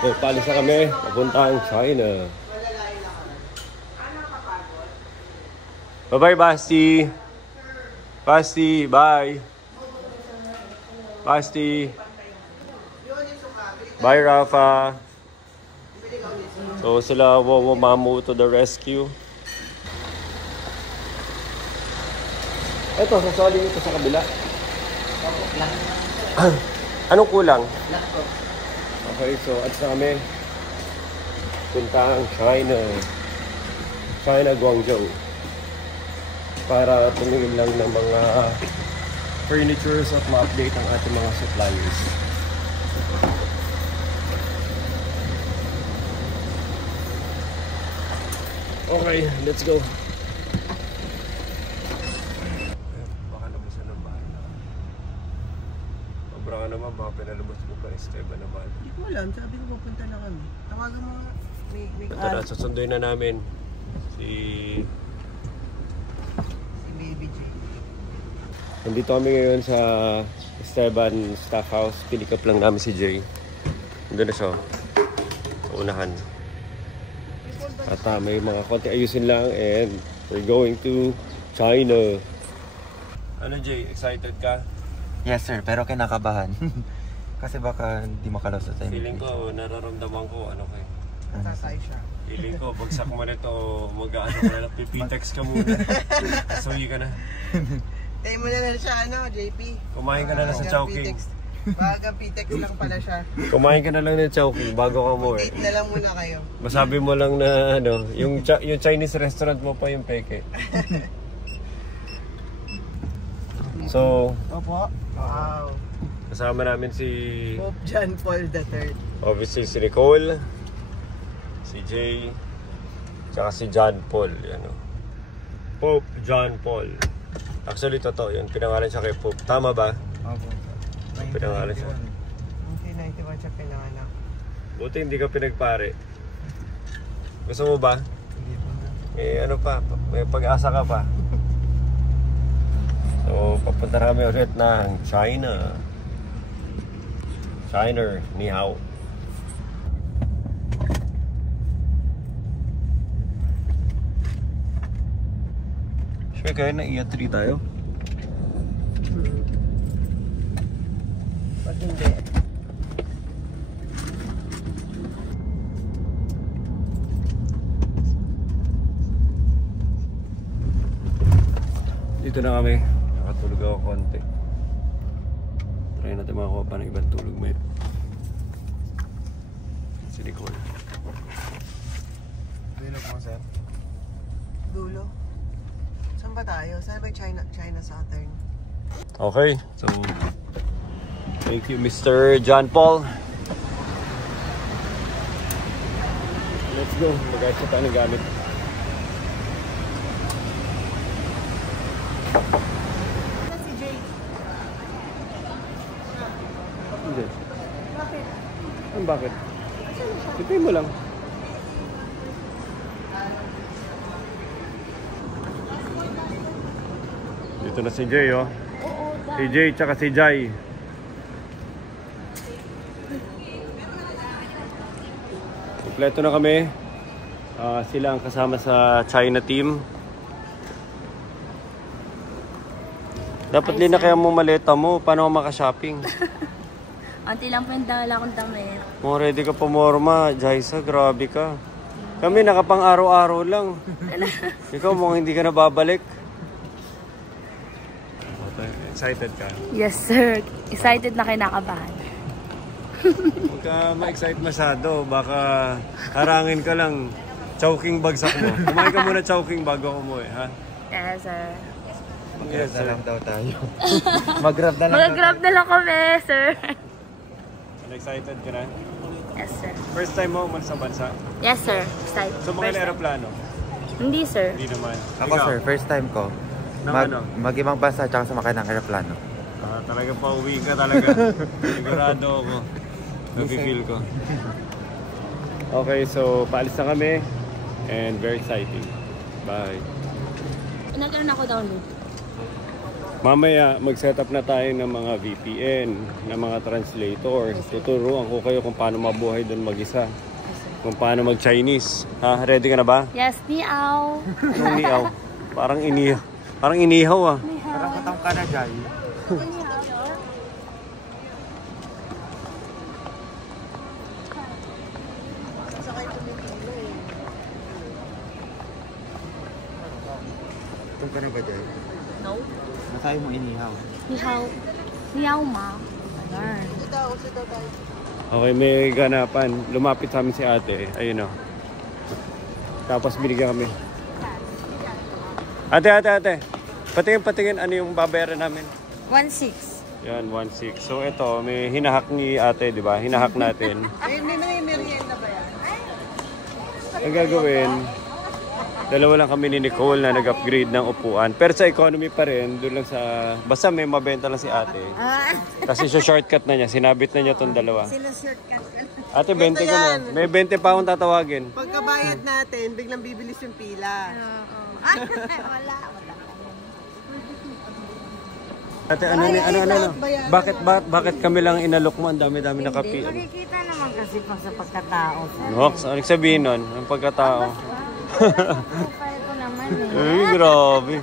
So, palis na kami. Papuntang China. Bye-bye, Basti. Basti, bye. Basti. Bye, Rafa. So, sila Mamu to the rescue. Ito, sasali nito sa kabila. Anong kulang? Okay, so at sa kami puntang China. China, Guangzhou. Para tumingin lang ng mga furnitures at ma-update ang ating mga suppliers. Okay, let's go. Baka nabusan ng bahay. Sobra ka naman, baka pinalabas mo pa Esteban na bahay. Hindi ko alam, sabi ko pupunta na kami. Tawagan mo nga. Ito na, susunduin na namin si Baby J. Nandito kami ngayon sa Esteban Staff House. Pick up lang namin si Jay. Nandun na siya. Sa unahan. At may mga konti ayusin lang and we're going to China. Ano Jay, excited ka? Yes sir, pero kinakabahan. Kasi baka hindi makalaw sa time. Feeling ko, nararamdaman ko, ano kayo? Natatay siya. Feeling ko, bagsak mo na ito, mag-ano ka na, pipitex ka muna. Suyi ka na. Tayo mo na lang siya, JP. Kumain ka na lang sa Chowking. Bagang Pitex lang pala siya. Kumain ka na lang ng Chowking bago ka mo Date na lang muna kayo. Masabi mo lang na ano, yung Chinese restaurant mo pa yung peke. So, Opo. Wow. kasama namin si Pope John Paul III. obviously si Nicole, si Jay, tsaka si John Paul, yan o. Pope John Paul. Actually totoo yun, pinangalan siya kay Pope. Tama ba? Opo. Pinangalan siya. 1991 siya pinanganak. Buti hindi ka pinagpare. Gusto mo ba? Hindi po na. Ano pa, may pag-asa ka pa. So, papunta kami ulit ng China. China, ni hao. Sure kaya na iya 3 tayo? Pag hindi. Dito na kami. Nakatulog ako konti. Try natin makakuha pa ng ibang tulog mo yun. Si Nicole. Dulo po sir. Dulo. Saan ba tayo? Saan ba China Southern? Okay, so thank you Mr. John Paul. Let's go. Mag-ayos pa tayo ng gamit. Si Jay. Hindi. Bakit? Ipay mo lang. Dito na si Jay, oh. Si Jay tsaka si Jai. Kompleto na kami. Sila ang kasama sa China team. Dapat linakayan mo maleta mo. Paano ka maka-shopping? Anti lang po yung dala kong damit. Mga ready ka pumorma. Jaisa, grabe ka. Kami nakapang araw-araw lang. Ikaw mukhang hindi ka na babalik. Excited ka? Yes, sir. Excited na kinakabahan. Huwag ka ma-excite masyado. Baka harangin ka lang. Chowking bagsak mo. Kumain ka muna Chowking bago ako umuwi, ha? Yes, sir. Yes, Mag-grab na sir. lang daw tayo. Mag-grab na lang. Mag-grab na lang kami, sir. Excited ka na? Yes, sir. First time mo umalis sa bansa? Yes, sir. Excited. Sumakay First na time. aeroplano? Hindi, sir. Hindi naman. Ako sir, first time ko. Ng ano? Mag-ibang bansa tsaka sumakay ng aeroplano. Talaga pauwi ka talaga. Sigurado ako. Nafe-feel ko. Okay, so paalis na kami. And very exciting. Bye. Nag-ano ako download. Mamaya, mag-set up na tayo ng mga VPN, ng mga translator. Tuturuan ko kayo kung paano mabuhay doon mag-isa. Kung paano mag-Chinese. Ha? Ready ka na ba? Yes, ni Ao. Anong niaw? Parang inihaw. Parang inihaw ah. Parang katang ka na, Jai. Katang ka na ba, Jai? No. Nasa'yo mo inihaw. Ni Hao. Ni Ao, ma. Ayan. Okay, may ganapan. Lumapit sa amin si ate. Ayun o. Tapos binigyan kami. Ate. Patingin. Ano yung babayaran namin? 1.6. Yan, 1.6. So ito, may hinahak ni ate, di ba? Hinahak natin. May merienda ba yan? Ang gagawin, dalawa lang kami ni Nicole na nag-upgrade ng upuan. Pero sa economy pa rin, doon lang sa... Basta may mabenta lang si ate. Kasi siya shortcut na niya. Sinabit na niya itong dalawa. Sino-shortcut ka? Ate, 20 ka na. May 20 pa akong tatawagin. Pagkabayad natin, biglang bibilis yung pila. Wala. Ate, ano? Bakit kami lang inalok mo? Ang dami-dami nakapi. Makikita naman kasi pag sa pagkatao. Nox, ano sabihin nun? Ang pagkatao. Profile ko naman eh. Ay, grabe.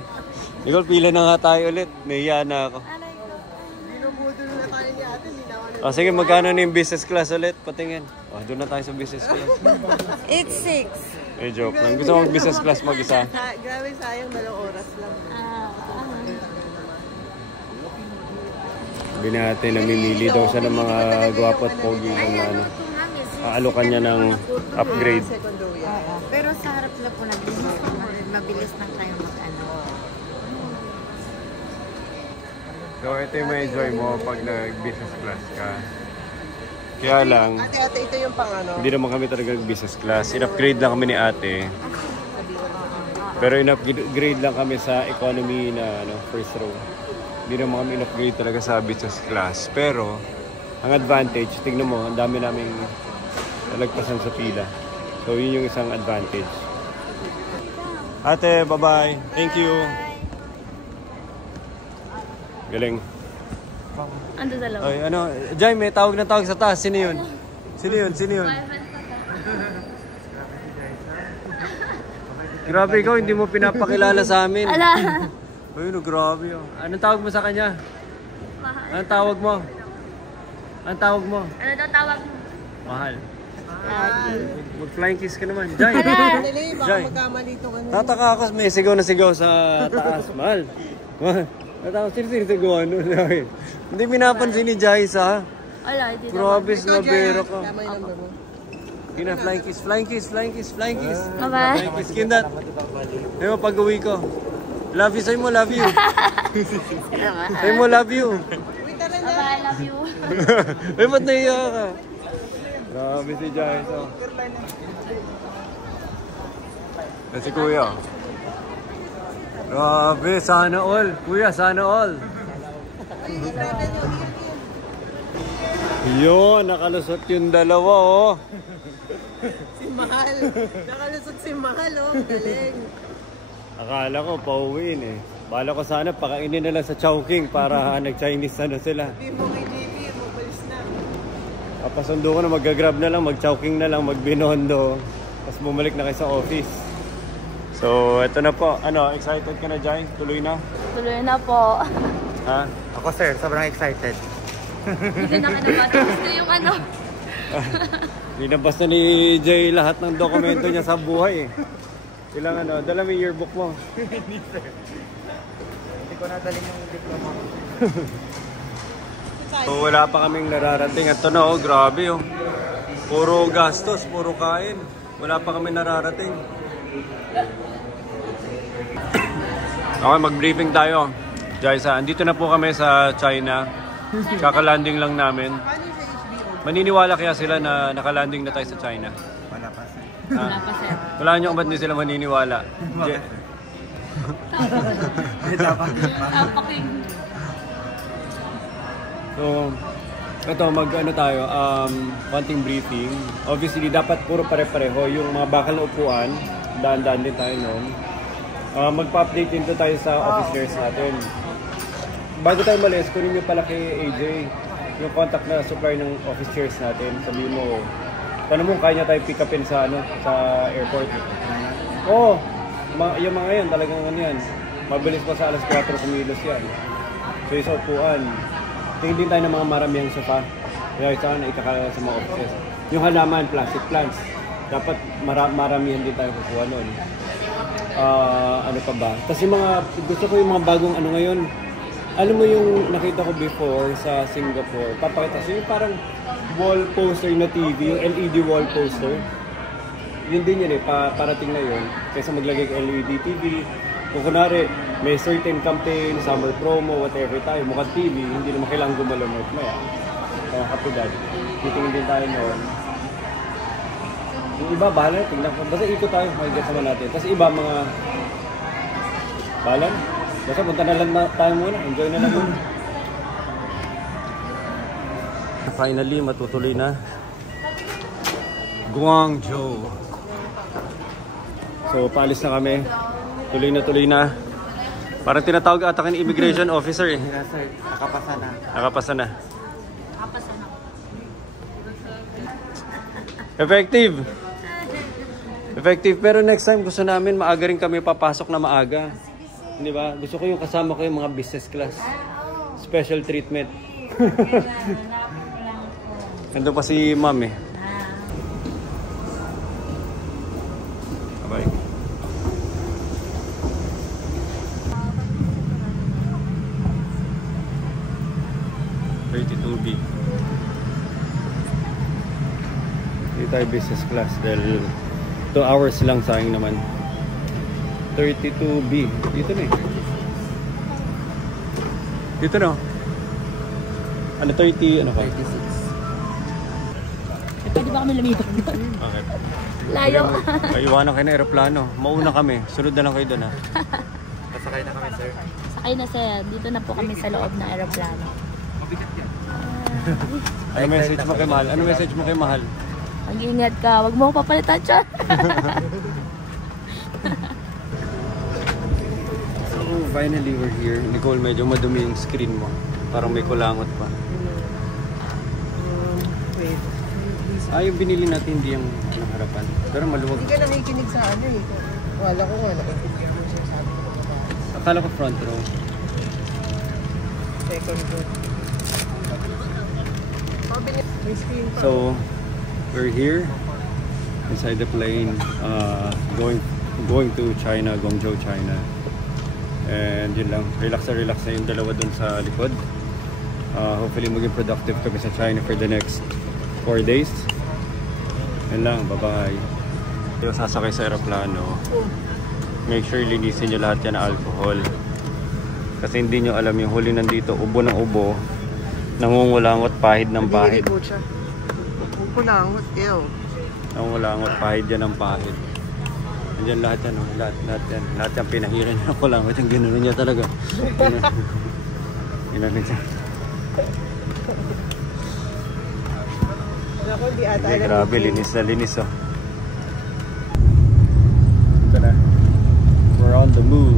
Nicole, pila na nga tayo ulit. Nahiya na ako. Binubudol na tayo ni ate, hindi naman. O sige, magkano na yung business class ulit? Patingin. O, doon na tayo sa business class. It's 6. Eh, joke lang. Gusto mo business class mag-isa? Grabe, sayang, 2 oras lang. Sabi natin, namimili daw siya ng mga gwapo at pogi ng ano. Aalokan niya ng upgrade. Second row yan. Pero sa harap na po mabilis na kayo mag-ano. So, ito yung may enjoy mo pag nag-business class ka. Kaya lang, Ate, ito yung pang ano. hindi naman kami talaga nag-business class. In-upgrade lang kami ni ate. Pero in-upgrade lang kami sa economy na first row. Hindi naman kami in-upgrade talaga sa business class. Pero, ang advantage, tignan mo, ang dami naming nalagpasan sa pila. So, yun yung isang advantage. Ate, bye-bye. Thank you. Galing. Ando dalawa. Ay, ano, Jai, may tawag na tawag sa taas. Sino yun? Sino yun? Grabe ikaw, hindi mo pinapakilala sa amin. Ala. Ayun, grabe oh. Anong tawag mo sa kanya? Anong tawag mo? Ano daw tawag mo? Mahal. Mag-flying kiss ka naman. Jai. Dali, baka Jai. magkamali ito ka na. Tataka ako, may sigaw na sigaw sa taas. Mahal. Nataka, sigaw ano. Hindi pinapansin ni Jai sa... Ala, hindi Grabe, snabero ka. Tama yung number mo. Yun na, flying kiss. Bye-bye. Flying kiss, kindat. Ayun, pag-uwi ko. Love you, say mo, love you. Say mo, love you. Bye-bye, love you. Ay, ba't naiya ka? Grabe si Jai. Si Kuya. Grabe, sana all. Kuya, sana all. Yun, nakalusot yung dalawa, oh. Si Mahal. Nakalusot si Mahal, oh. Galing. Akala ko, pauwiin eh. Bala ko sana, pakainin nila sa Chowking para nag-Chinese na sila. Sabi mo kay JP, mabalis na. Papasundo ko na, mag-grab na lang, mag-Chowking na lang, mag-Binondo. Tapos bumalik na kayo sa office. So, eto na po. Ano, excited ka na, Jai? Tuloy na? Tuloy na po. Ha? Ako sir, sobrang excited. Hindi na kinabata. Gusto yung ano. Linabas na ni Jay lahat ng dokumento niya sa buhay eh. Kailangan ano, dala mo yung yearbook mo. Hindi sir. Hindi ko nadalhin yung diploma. So, wala pa kaming nararating. Ito na oh, grabe oh. Puro gastos, puro kain. Wala pa kami nararating. Okay, mag-briefing tayo. Jai, andito na po kami sa China. Kakalanding lang namin. Maniniwala kaya sila na nakalanding na tayo sa China? Wala pa sir. Wala pa, sir. Wala nyo kung ba't hindi sila maniniwala? Tapaking. So, ito, mag-ano tayo, konting briefing. Obviously, dapat puro pare-pareho. Yung mga bakal na upuan, daan-daan din tayo noon. Magpa-update din tayo sa officers natin. bago tayo malis, kunin nyo pala kay AJ yung contact na supplier ng office chairs natin. Sabihin mo, tanong mo kaya niya tayo pick upin sa, sa airport. Oo, yung mga yan, talagang ano yan. Mabilis pa sa alas 4 kumilos yan. So yung sa upuan, tingin din tayo ng mga maramihang sofa. Kaya saan ikakala sa mga offices. Yung halaman, plastic plants. Dapat maramihan din tayo kukuha nun. Ano pa ba? Kasi gusto ko yung mga bagong ano ngayon. Alam mo yung nakita ko before sa Singapore, papakita ko yung parang wall poster na TV, yung LED wall poster. Yun din yun parating na yun. Kaysa maglagay ng LED TV. Kung kunwari, may certain campaign, summer promo, whatever tayo, mukhang TV, hindi naman kailangan gumalunod. Maya, kapitad. Titingin din tayo noon. Yung iba, bahala, tingnan ko. Basta ikot tayo, makikita naman natin. Tapos iba, mga bahala. Basta punta na lang tayo muna. Enjoy na lang muna. Finally, matutuloy na. Guangzhou. So, paalis na kami. Tuloy na. Parang tinatawag ata kayo immigration officer eh. Yes, sir. Nakapasa na. Nakapasa na. Effective. Pero next time gusto namin maaga rin kami papasok na maaga. Di ba? Gusto ko yung kasama ko yung mga business class. Special treatment. Nandun pa si ma'am eh. Bye-bye. B. Hindi tayo business class dahil 2 hours lang sayang naman. 32B. Dito na eh. Dito na. Ano 30? Ano ka? 36. Pwede ba kami lumipat doon? Okay. Layo. Ay, iwanan kayo ng aeroplano. Mauna kami. Sunod na lang kayo doon ha. Pasakay na kami, sir. Sakay na sir. Dito na po kami sa loob ng aeroplano. Ano message mo kay Mahal? Ano message mo kay Mahal? Mag-ingat ka. Huwag mo ko papalitan siya. So finally we're here. Nicole, medyo madumi yung screen mo. Parang may kulangot pa. Wait. Yung binili natin hindi yung harapan. Pero maluwag. Hindi ka nakikinig sa ano eh. Wala ko nga, nakikinig mo siya sabi ko ba. Akala ko front row. Second row. May screen pa. So we're here inside the plane going to China, Guangzhou, China. And yun lang, relax na yung dalawa dun sa likod. Hopefully maging productive kami sa China for the next 4 days. Yun lang, bye-bye. Yung sasakay sa aeroplano, make sure linisin nyo lahat yan na alcohol. Kasi hindi nyo alam yung huli nandito, ubo ng ubo, nangungulangot pahid ng pahid. Nagiligot siya. Pupulangot, ew. Nangungulangot pahid yan ng pahid. Nandiyan lahat yan, lahat yan. Lahat yan pinahiran niya ng kulangot. Yung ginuno niya talaga. Ginuno niya. Ako, di ata alam. Grabe, linis na linis oh. Ito na. We're on the move.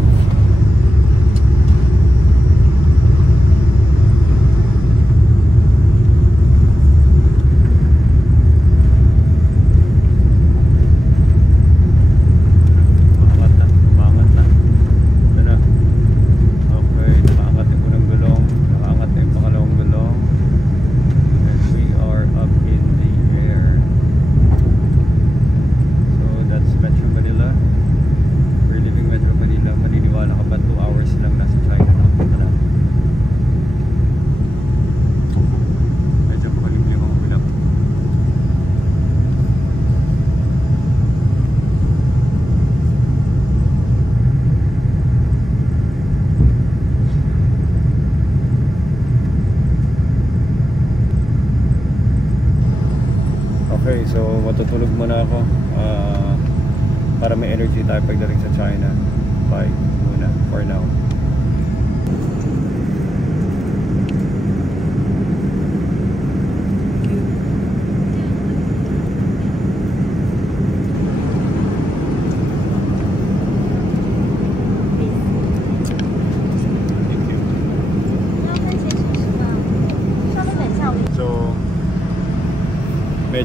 Okay, so matutulog muna ako para may energy tayo pagdating sa China. Bye muna for now.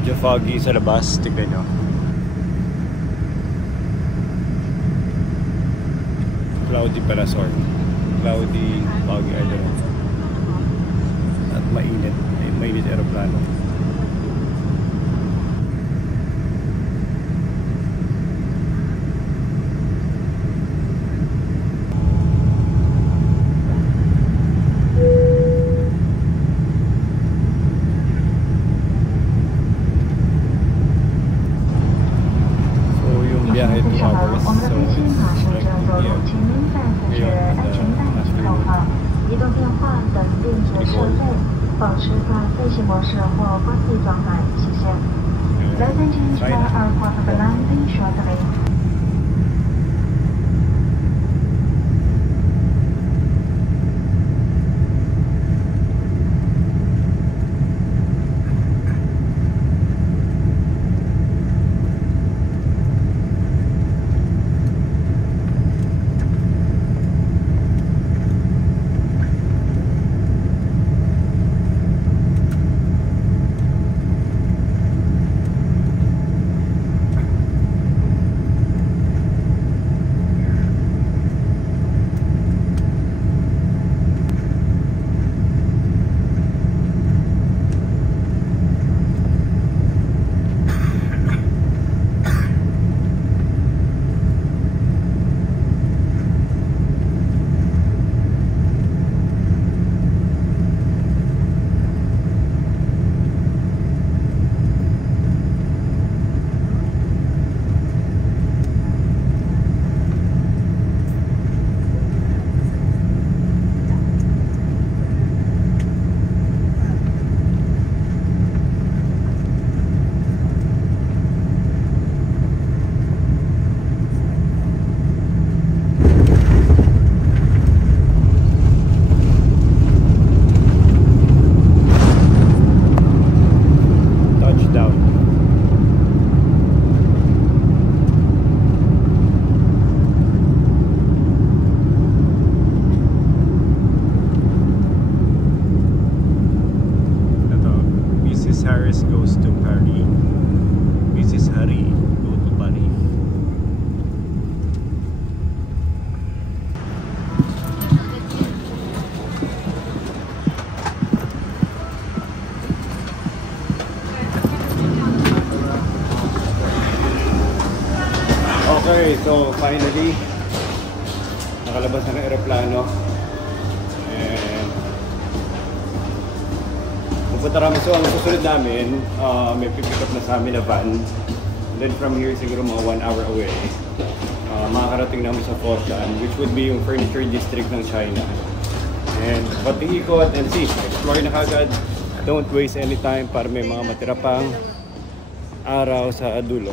Medyo foggy sa labas. Tignan nyo. Cloudy pala, sorry. Cloudy, foggy, I don't know. At mainit. Mainit aeroplano. Biyahe 2 hours, so it's like 2 p.m. Ngayon, afternoon. 移动电话等定时收费，保持在飞行模式或关闭状态，谢谢。Ladies and gentlemen, our quarter of landing shortly. Harris goes to Paris. Mrs. Harry go to Paris. Okay, so finally nakalabas na ng aeroplano. And pupunta kami. So ang susunod namin, may pick up na sa amin na van. And then from here, siguro mga 1 hour away, makakarating namin sa Foshan, which would be yung furniture district ng China. And pati ikot and see, explore na kagad. Don't waste any time para may mga matira pang araw sa dulo.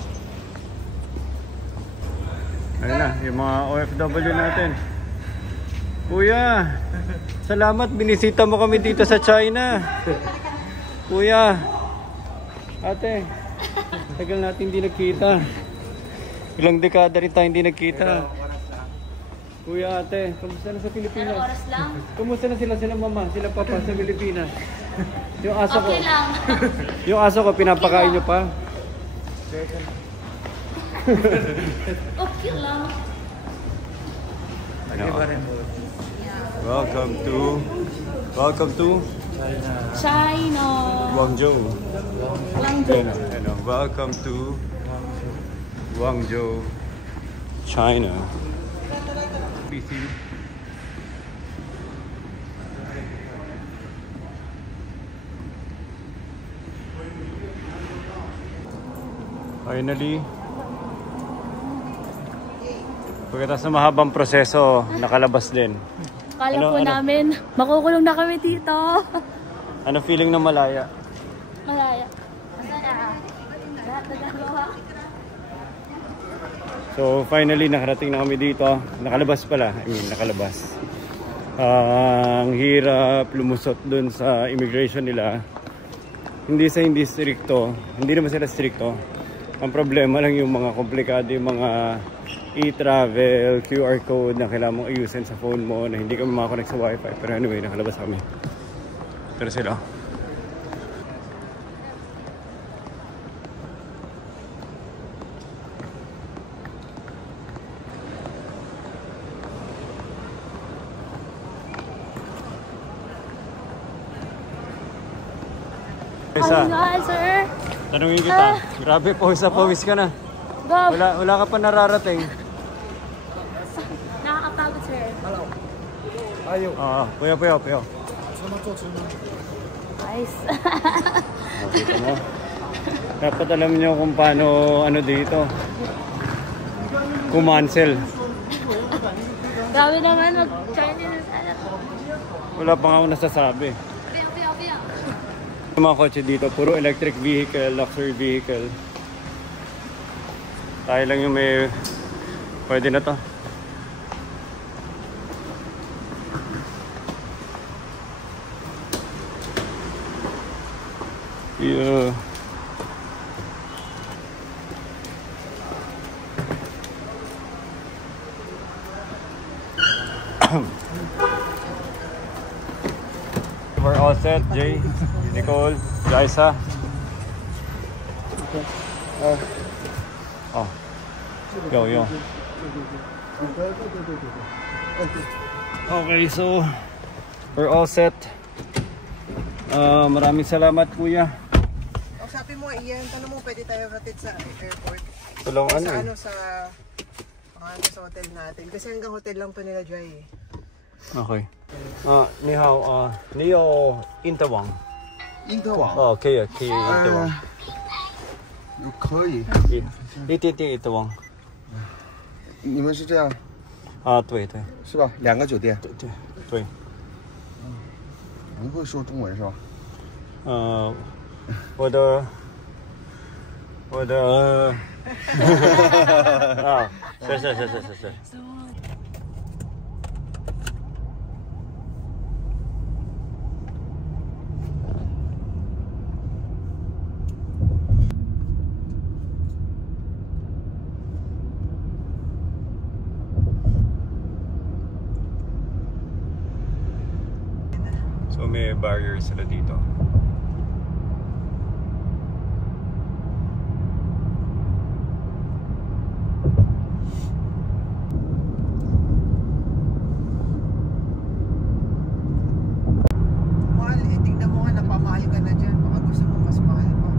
Ayun na, yung mga OFW natin. Kuya, salamat binisita mo kami dito sa China. Kuya, ate, tagal natin hindi nagkita. Ilang dekada rin tayo hindi nagkita. Kuya, ate, kamusta na sa Pilipinas? Ilang oras lang? Kamusta na sila mama, sila papa sa Pilipinas? Yung aso ko. Okay lang. Yung aso ko, pinapakain nyo pa? Okay lang. Welcome to China. Guangzhou. Guangzhou. Welcome to Guangzhou, China. PC. Finally, pagkatapos ng mahabang proseso, nakalabas din. Kala po namin, makukulong na kami dito. Ano feeling ng malaya? Malaya. Masaya. Lahat na gagawa. So finally, nakarating na kami dito. Nakalabas pala. Nakalabas. Ang hirap lumusot dun sa immigration nila. Hindi stricto. Hindi naman sila stricto. Ang problema lang yung mga komplikado, yung mga e-travel, QR code na kailangan mong ayusin sa phone mo na hindi kami makakonect sa wifi. Pero anyway, nakalabas kami. Pero sila. Jaisa, Mahal, sir. tanungin kita. Grabe, pawis na pawis ka na. Bob. Wala ka pa nararating. Nakakapagod, sir. Puyo. Nice. Nakita mo? Dapat alam nyo kung paano dito. Kumansel. Grabe naman mag-Chinese. Wala pa nga ako nasasabi. Yung mga kotse dito, puro electric vehicle, luxury vehicle. Tayo lang yung may pwede na to. Yeah. We're all set, Jay, Nicole, Jaisa. Oh. Yo. Okay, so we're all set. Maraming salamat, kuya. Sabi mo, iyan, tanong mo, pwede tayo ratid sa airport. Tulungan Sa eh. sa hotel natin. Kasi hanggang hotel lang to nila, Jai. Okay. 你好，你有印德网？印德网哦，可以印德网。可以。一点印德网。你们是这样对，是吧？2个酒店。对。你会说中文是吧？我的是。So may barrier sila dito. Mahal eh, tingnan mo nga, napamahal ka na dyan. Baka gusto mo mas mahal pa.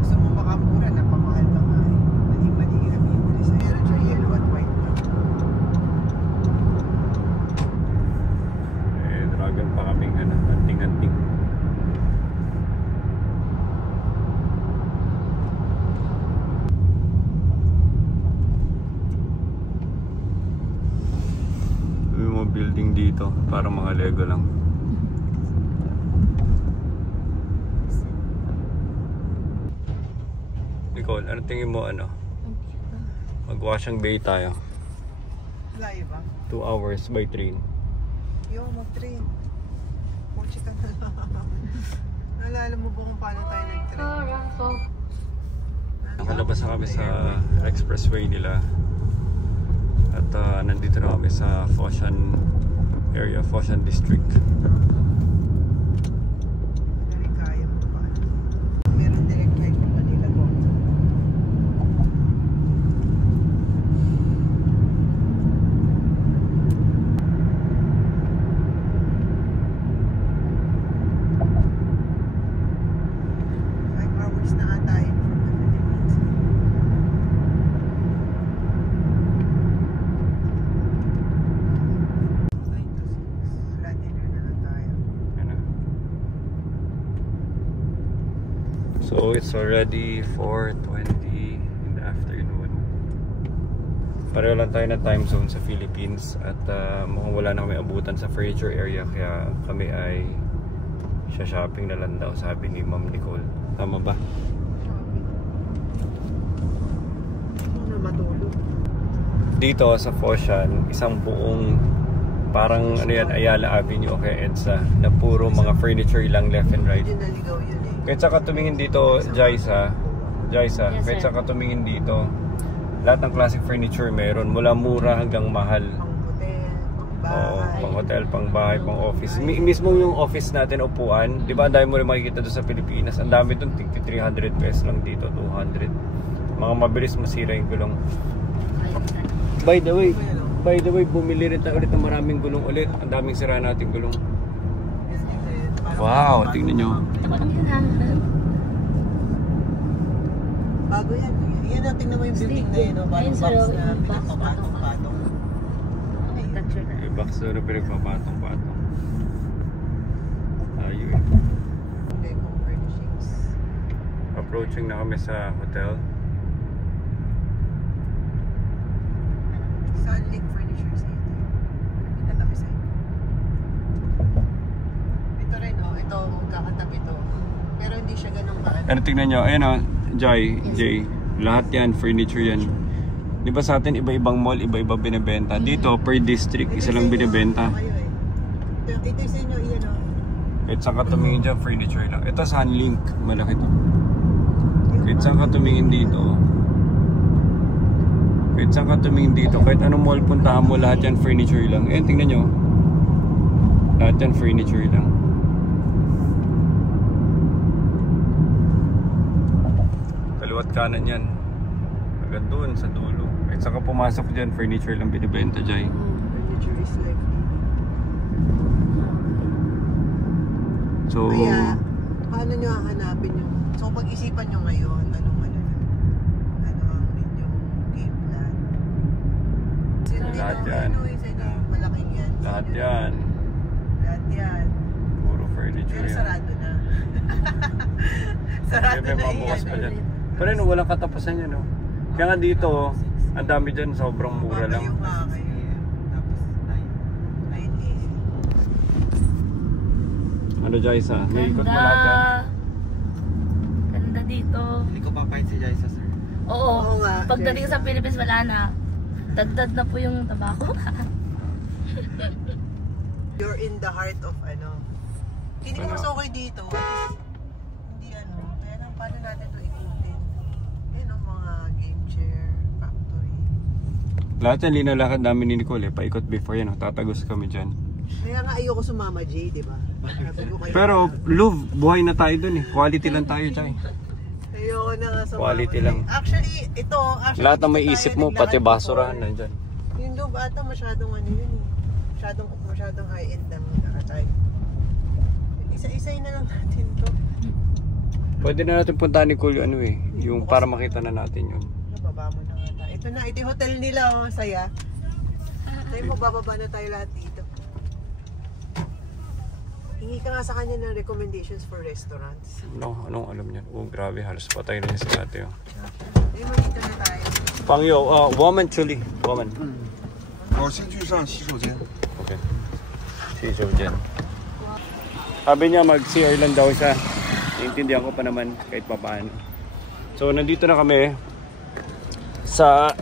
Gusto mo makamura, napamahal ka nga eh. Mali ang bibili sa yellow at white na. Dragon pa kaming anting-anting. May mga building dito, parang mga Lego lang. Nicole, ano tingin mo mag-Washang Bay tayo? Layo ba? 2 hours by train. Yo, mag-train. Kotse ka na. Naalala mo ba kung paano tayo nag-train? Nakalabas na kami sa expressway nila. At nandito na kami sa Foshan area, Foshan district. Dali kaya mo pa. Meron direct flight from Manila po. Na ata yun from the Philippines. Wala, dinner na lang tayo. So it's already 4:20 in the afternoon. Pareho lang tayo na time zone sa Philippines. At mukhang wala na kami abutan sa furniture area. Kaya kami ay shopping na lang daw, sabi ni Ma'am Nicole. Tama ba? Ano matulog? Dito sa Foshan, isang buong parang Ayala Avenue o kaya EDSA na puro mga furniture lang left and right. Yun naligaw yun eh. Kahit saka tumingin dito, Jaisa, Yes, kahit sir. saka tumingin dito, lahat ng classic furniture meron, mula mura hanggang mahal. Pang hotel, pang Oo, bahay. pang hotel, pang bahay, pang office. Mismo yung office natin, upuan, di ba ang dami mo rin makikita doon sa Pilipinas. Ang dami doon, 300 pesos lang dito, 200. Mga mabilis masira yung gulong. By the way, bumili rin tayo ulit ng maraming gulong ulit. Ang daming sira nating gulong. Wow, tingnan nyo. Ito ko lang yun ha. Bago yan. Yan ang tingnan mo yung building na yun. Parang box na pinagpapatong-patong. May box na pinagpapatong-patong. Ayun. Lego furnishings. Approaching na kami sa hotel. Saan Lake Furnitures ito? Pinatabi sa'yo. Ito rin ito magkakatabi to. Pero hindi siya ganun kaan. Ano tingnan nyo, ayan o, Jay, lahat yan, furniture yan. Di ba sa atin, iba-ibang mall, iba-iba binibenta. Dito, per district, isa lang binibenta. Ito sa inyo, iyan o. Kahit saan ka tumingin dyan, furniture lang. Ito Sunlink, malaki to. Kahit saan ka tumingin dito. Kahit saan ka tumingin dito, kahit anong mall puntahan mo, lahat yan furniture lang. Ayan, tingnan nyo. Lahat yan furniture lang. Kaliwat kanan yan. Agad doon sa dulo. Kahit saan ka pumasok dyan, furniture lang binibenta dyan. Furniture is life. So, Kaya, paano nyo hahanapin yung... So, pag-isipan nyo ngayon, ano ang inyong game plan? Lahat yan. Malaking yan. lahat yan. Lahat yan. Puro furniture Pero yan. sarado na. Sarado May na mabukas pa iyan. dyan. Pero no, walang katapusan yan, no? Kaya nga dito, ang dami dyan, sobrang mura lang. Yung kayo. Tapos 9. Ano, Jaisa? May ikot mo lahat yan. Ganda dito. Hindi ko papayad si Jaisa, sir. Oo. Oo nga, Pagdating Jaisa. sa Philippines, wala na. Dagdag na po yung tabako. You're in the heart of Hindi ko mas okay dito. Hindi kaya lang paano natin ito ikutin? Mga game chair, factory. Lahat yan, linalakad namin ni Nicole, paikot before yan, tatagos kami dyan. Kaya nga ayoko sumama, Jay, di ba? Sabi ko kayo. Pero, Louvre, buhay na tayo dun eh. Quality lang tayo, Jai. Ayoko na nga sumama. Quality Jay. lang. Actually, Lahat ng may dito isip tayo mo, naglakad pati before. basurahan nandyan. Yung Louvre ata masyadong yun eh. Masyadong high-end lang tayo. Isa-isay na lang natin to. Pwede na natin puntahan ni Nicole yung para makita na natin yun. Baba mo na nga tayo. Ito na, ito yung hotel nila, saya. Tayo magbababa na tayo lahat dito. Hingi ka nga sa kanya ng recommendations for restaurants. Anong alam niyan? Oh, grabe, halos patay na yun si ate. Ayun, magkita na tayo. Pangyo, woman chuli. Woman. 我先去上洗手间。 Okay. Si Joe dyan. Sabi niya mag-CR lang daw siya. Naiintindihan ko pa naman kahit pa paano. So, nandito na kami sa...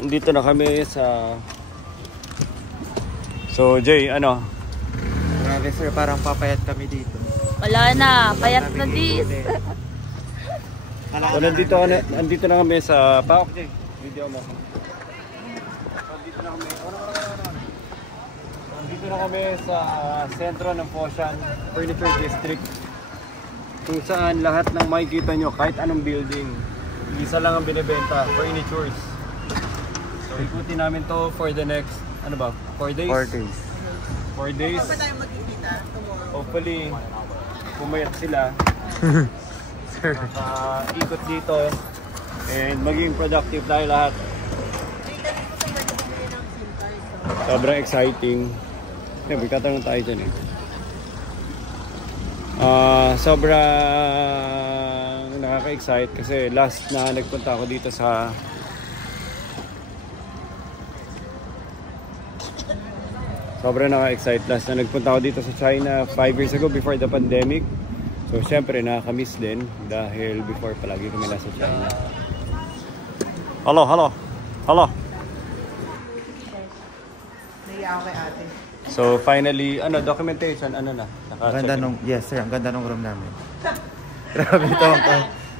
Nandito na kami sa... So, Jay, Grabe, sir. Parang papayat kami dito. Wala na. Payat na dis. So, nandito na kami sa... Paok, Jay. Video mo. Nandito na kami. Nandito na kami sa sentro ng Foshan Furniture District, kung saan lahat ng makikita nyo, kahit anong building, isa lang ang binibenta, furnitures. So ikutin namin to for the next, 4 days? 4 days. 4 days. Saan pa tayo magkikita tomorrow? Hopefully, pumayat sila. Ikot dito and maging productive tayo lahat. Sobrang exciting. May katanong tayo dyan sobrang nakaka-excite kasi last na nagpunta ako dito sa sobrang nakaka-excite last na nagpunta ako dito sa China 5 years ago before the pandemic. So syempre nakaka-miss din dahil before palagi kami nasa China. Hello. Naiya ako kay ate. So finally, documentation, na? Ang ganda yes sir, ang ganda nung room namin. Grabe ito.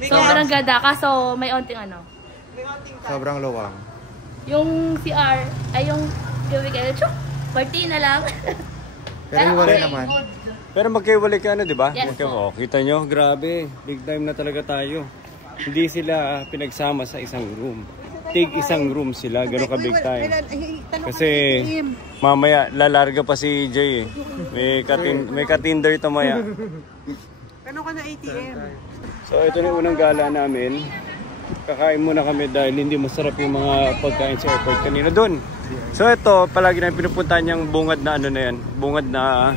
Sobrang ganda. Kaso may onting Sobrang luwang. Yung CR, ay yung party na lang. Pero hiwalay naman. Pero magkaiwalay ka di ba? Yes, Kita nyo, grabe. Big time na talaga tayo. Hindi sila pinagsama sa isang room. tig isang room sila, gano'n ka big time. Kasi mamaya lalarga pa si Jay eh. May ka-Tinder ito maya. Ano ka na ATM? So ito na yung unang gala namin. Kakain muna kami dahil hindi masarap yung mga pagkain sa airport kanina doon. So ito, palagi na pinupuntahan niyang bungad na ano na yan. Bungad na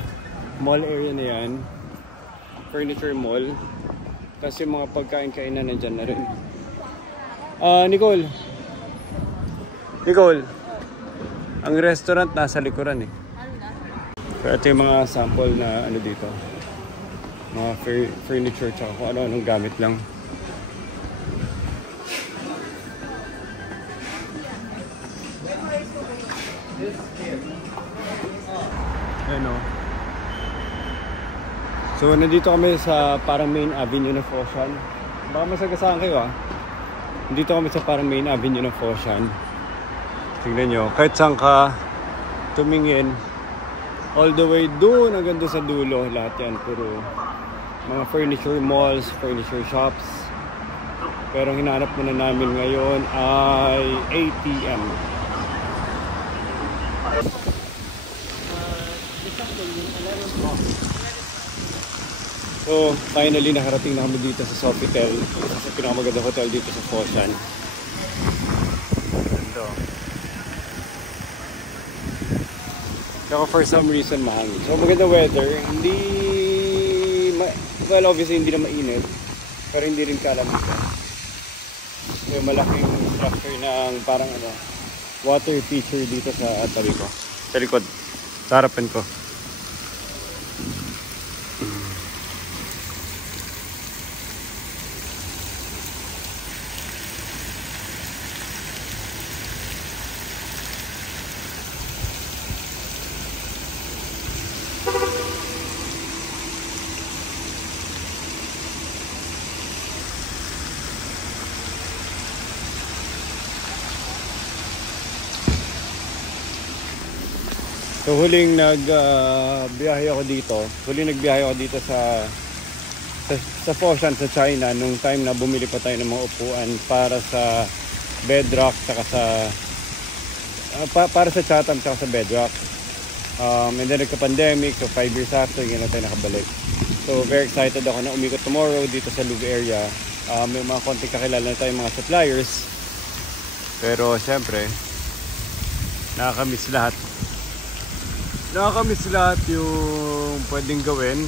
mall area na yan. Furniture mall. Kasi mga pagkain-kainan nandyan na rin. Nicole, ang restaurant nasa likuran eh. So ito yung mga sample na ano dito. Mga furniture tsaka kung ano-anong gamit lang. Ano? So nandito kami sa parang main avenue ng Foshan. Baka masagasaan kayo ah. Nandito kami sa parang main avenue ng Foshan. Tingnan nyo, kahit saan ka tumingin, all the way doon hanggang doon sa dulo, lahat yan puro mga furniture malls, furniture shops. Pero ang hinahanap muna namin ngayon ay ATM. So finally nakarating na kami dito sa Sofitel, sa pinakamagandang hotel dito sa Foshan. Ito. Pero for some reason mahangin. So maganda weather, well obviously hindi na mainit, pero hindi rin kalamitan. So malaking structure ng parang ano, water feature dito sa tabi ko. Sa likod, sa harapan ko. So huling nagbiyahe ako dito sa Foshan sa China nung time na bumili pa tayo ng mga upuan para sa Bedrock saka para sa Chatham saka sa Bedrock. And then nagka-pandemic, so 5 years after yun na tayo nakabalik. So very excited ako na umikot tomorrow dito sa Louvre area. May mga konting kakilala na tayong mga suppliers. Pero syempre nakakamiss lahat yung pwedeng gawin,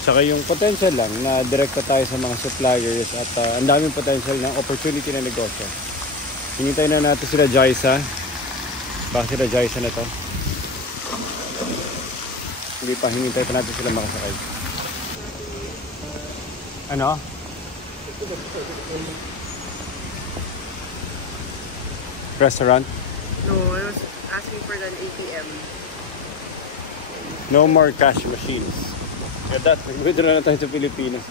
tsaka yung potential lang na direkta tayo sa mga suppliers at ang daming potential ng opportunity na negosyo. Hinintay na natin sila Jaisa. Baka sila Jaisa na to. Hindi pa, hinintay pa natin sila makasakay. Ano? Restaurant? No, I was asking for an ATM. No more cash machines. Kaya nag-withdraw na tayo sa Pilipinas.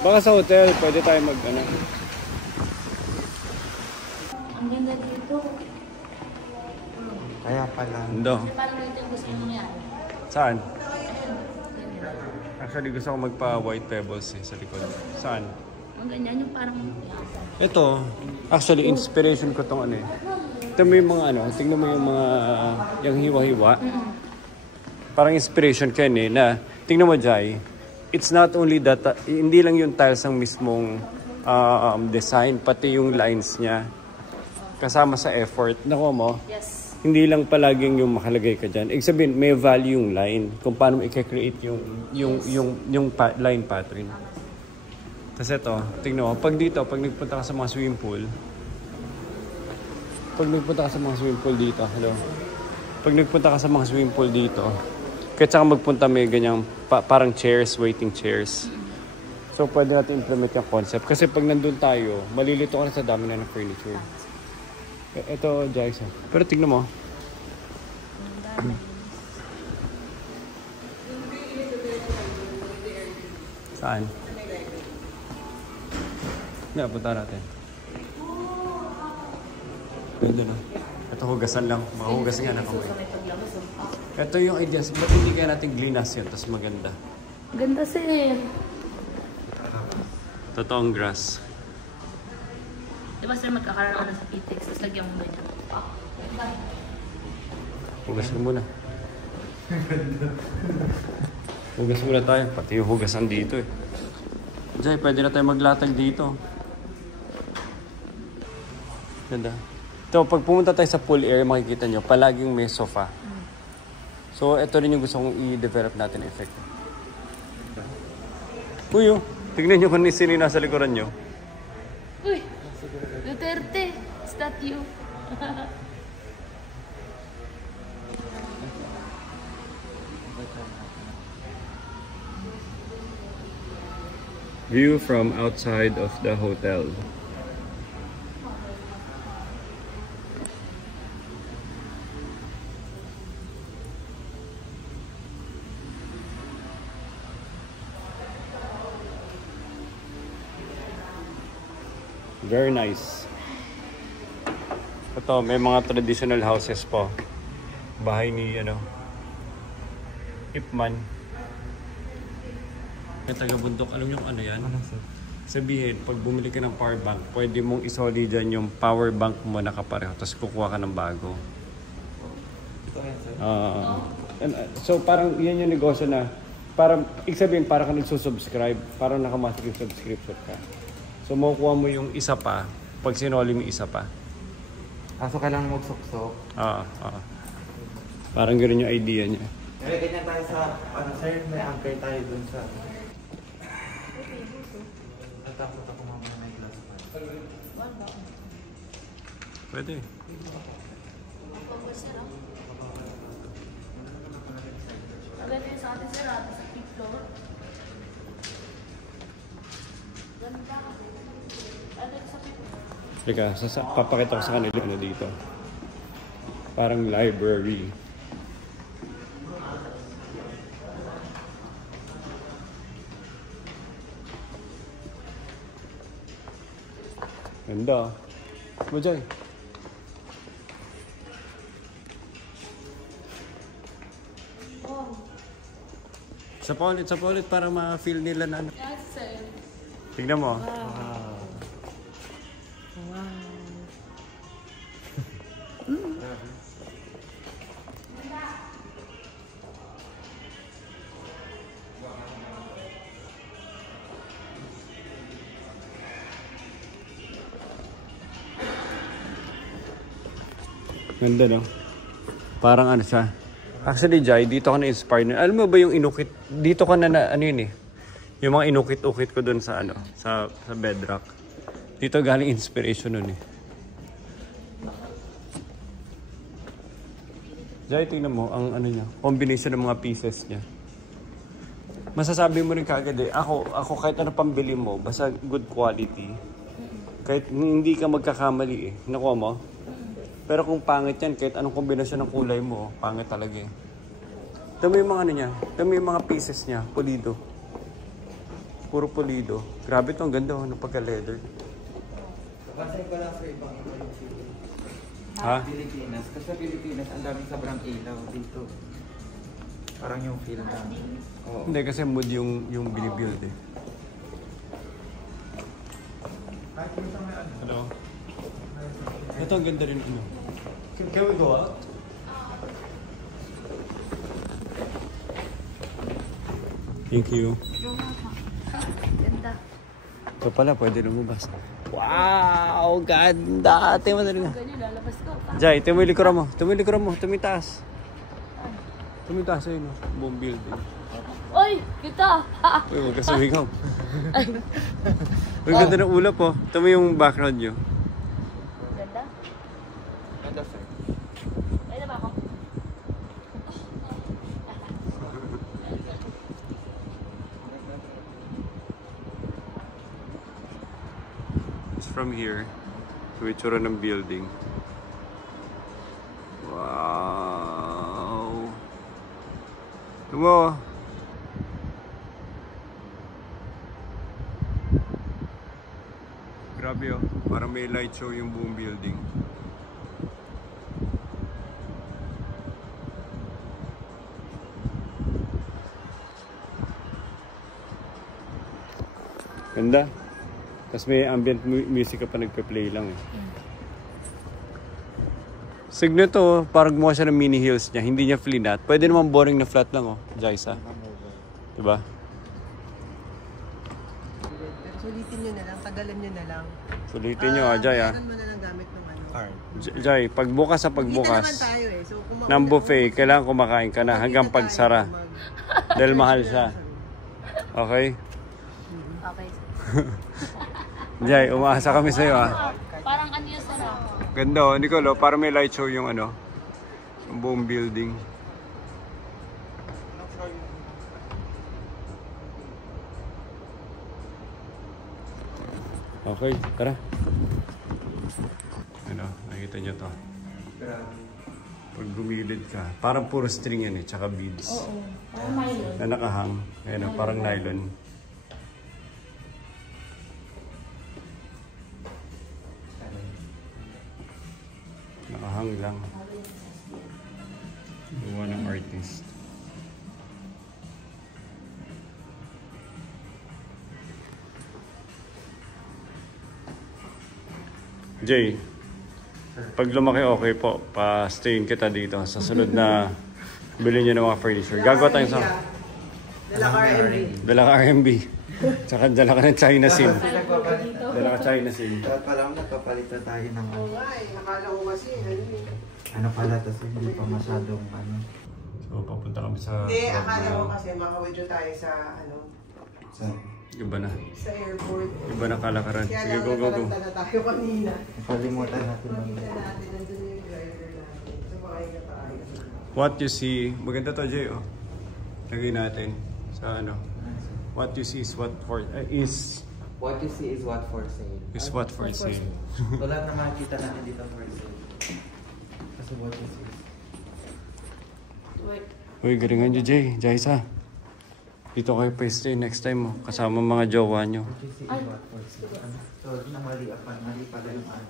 Baka sa hotel, pwede tayo mag-ano. Ang ganda dito. Kaya pala. Ando. Parang ito yung gusto mo yan. Saan? Actually, gusto ko magpa-white pebbles sa likod. Saan? Ang ganyan yung parang... Ito, actually, inspiration ko tong ano eh. Ito mo yung mga ano, tingnan mo yung mga, yung hiwa-hiwa. Parang inspiration ka eh, na, tingnan mo Jai, it's not only that, hindi lang yung tiles ang mismong design, pati yung lines niya. Kasama sa effort. Nakuha mo? Yes. Hindi lang palaging yung makalagay ka dyan. Ibig sabihin, may value yung line. Kung paano mo i-create yung line pattern. Tapos ito, tingnan mo, pag nagpunta ka sa mga swimming pool, dito, hello. Pag nagpunta ka sa mga swimming pool dito, kahit saan magpunta may ganyang parang chairs, waiting chairs. So pwede natin implement yung concept. Kasi pag nandun tayo, malilito ka na sa dami na ng furniture. Ito, Jackson. Pero tignan mo. Saan? Punta natin. Ganda na. Ito hugasan lang. Mahugas nga na kamay. Ito yung ideas. Ba't hindi kaya natin glinas yan? Tapos maganda. Ganda sir. Totoong grass. Di ba sir, magkakaroon ako sa Pitex, tapos lagyan mo ganyan. Hugas mo muna. Hugas muna tayo. Pati yung hugasan dito eh. Jai, pwede na tayo maglatag dito. Ganda. Ito, pag pumunta tayo sa pool area, makikita nyo, palaging may sofa. So, ito rin yung gusto kong i-develop natin effect. Uy, oh. Tignan nyo kung sino yung nasa likuran nyo. Uy! Duterte! Statue! View from outside of the hotel. Very nice. Ito, may mga traditional houses po. Bahay ni, Ipman. May taga-bundok. Alam niyo kung ano yan? Sabihin, pag bumili ka ng power bank, pwede mong isoli dyan yung power bank mo na kapareho, tapos kukuha ka ng bago. So parang yan yung negosyo na, parang, sabihin, parang ka nagsusubscribe, parang nakamatik yung subscription ka. So makukuha mo yung isa pa, pag sinoli mo isa pa. So kailangan magsuksok. Parang gano'n yung idea niya. Ganyan tayo sa, sir, may anchor tayo dun sa... Natakot ako mamaya may glass pa. Pwede. Agad yung sa atin sir, sa 5th floor. Ganda kasi. Agad sa 5th floor. Teka, papakita ko sa kanila ano dito. Parang library. Ganda. Bajay. Sa paulit para ma-feel nila na ano. Yes, sir. Tignan mo. Ganda, no? Parang ano siya. Actually, Jai, dito ka na-inspire na. Alam mo ba yung inukit? Dito ka na ano yun eh. Yung mga inukit-ukit ko dun sa ano, sa bedrock. Dito galing inspiration nun eh. Jai, tingnan mo ang ano niya, combination ng mga pieces niya. Masasabi mo rin kagad eh, ako kahit ano pambili mo, basta good quality. Kahit hindi ka magkakamali eh. Nakuha mo? Pero kung pangit yan, kahit anong kombinasyon ng kulay mo, pangit talaga eh. Ito yung mga ano niya, ito yung mga pieces niya, pulido. Puro pulido. Grabe ito, ang ganda oh, ng pagka-leather. Kasi ko lang sa ibang Pilipinas. Ha? Pilipinas. Kasi sa Pilipinas, ang daming sobrang ilaw dito. Parang yung feel na. Oo. Hindi, kasi mood yung binibuild eh. Hello? Ito, ang ganda rin ano. Can we go out? Thank you. Ganda. Ito pala, pwede lumabas. Wow! Ganda! Tingnan mo na rin. Ganyan, lalabas ko. Jai, tingnan mo yung likuran mo. Tingnan mo yung likuran mo. Tumitaas. Tumitaas ayun no. Buong building. Oy! Kita! Uy, huwag ka sumigaw. Ang ganda ng ulap oh. Ito mo yung background nyo. Ganda? Ganda, sir. Ay na ba ako? It's from here. So, itsura ng building. Wow! Ito mo. Grabe oh. Parang may light show yung buong building. Ganda. Tapos may ambient music ka pa nagpe-play lang eh. Signo to, parang gumawa siya ng mini hills niya. Hindi niya flat. Pwede naman boring na flat lang oh. Jaisa. Diba? Sulitin nyo na lang, tagalan nyo na lang. Sulitin nyo Jay ah. Meron mo na lang gamit ng ano. Jay, pagbukas sa pagbukas Kita naman tayo eh. So, ng buffet, kailangan kumakain ka na hanggang pagsara. Dahil mahal siya. Okay? Okay. Jay, umaasa kami sa'yo ah. Parang ano yung sarap. Ganda oh, Nicolo, parang may light show yung ano, yung buong building. Okay, tara. Ano, nakita niyo to. Pag gumilid ka, parang puro string yan eh, tsaka beads. Oo, parang nylon. Na nakahang, ayun, parang nylon. Nakahang lang. Gawa ng artist. Jay, pag lumaki okay po, pa-stayin kita dito sa sunod na bilhin nyo ng mga furniture. Gagawa tayo sa... Dala ka RMB. Dala ka RMB. Tsaka dala ka ng China SIM. Dala ka China SIM. Dapat pala nagpapalit na tayo ng Oo nga eh, akala ko kasi ano pala, tapos hindi pa masyadong ano. So, papunta kami sa... Hindi, akala ko kasi makawidyo tayo sa ano, Iba na. sa airport. Iba na kalakaran. Kaya Sige, lang go, go, go. nakalanta na tayo kanina. Nakalimutan natin. Makita natin, nandun yung driver natin. So makain na tayo. What you see, maganda to Jay oh. Lagay natin sa ano. What you see is what for is What you see is what for sale. what for sale. Wala na makikita natin dito for sale. Kasi what you see is... Uy, galingan nyo Jay, Jaisa. Dito kayo pweste next time mo, kasama mga jowa nyo. What you see is what for sale. So, na mali pala yung ano.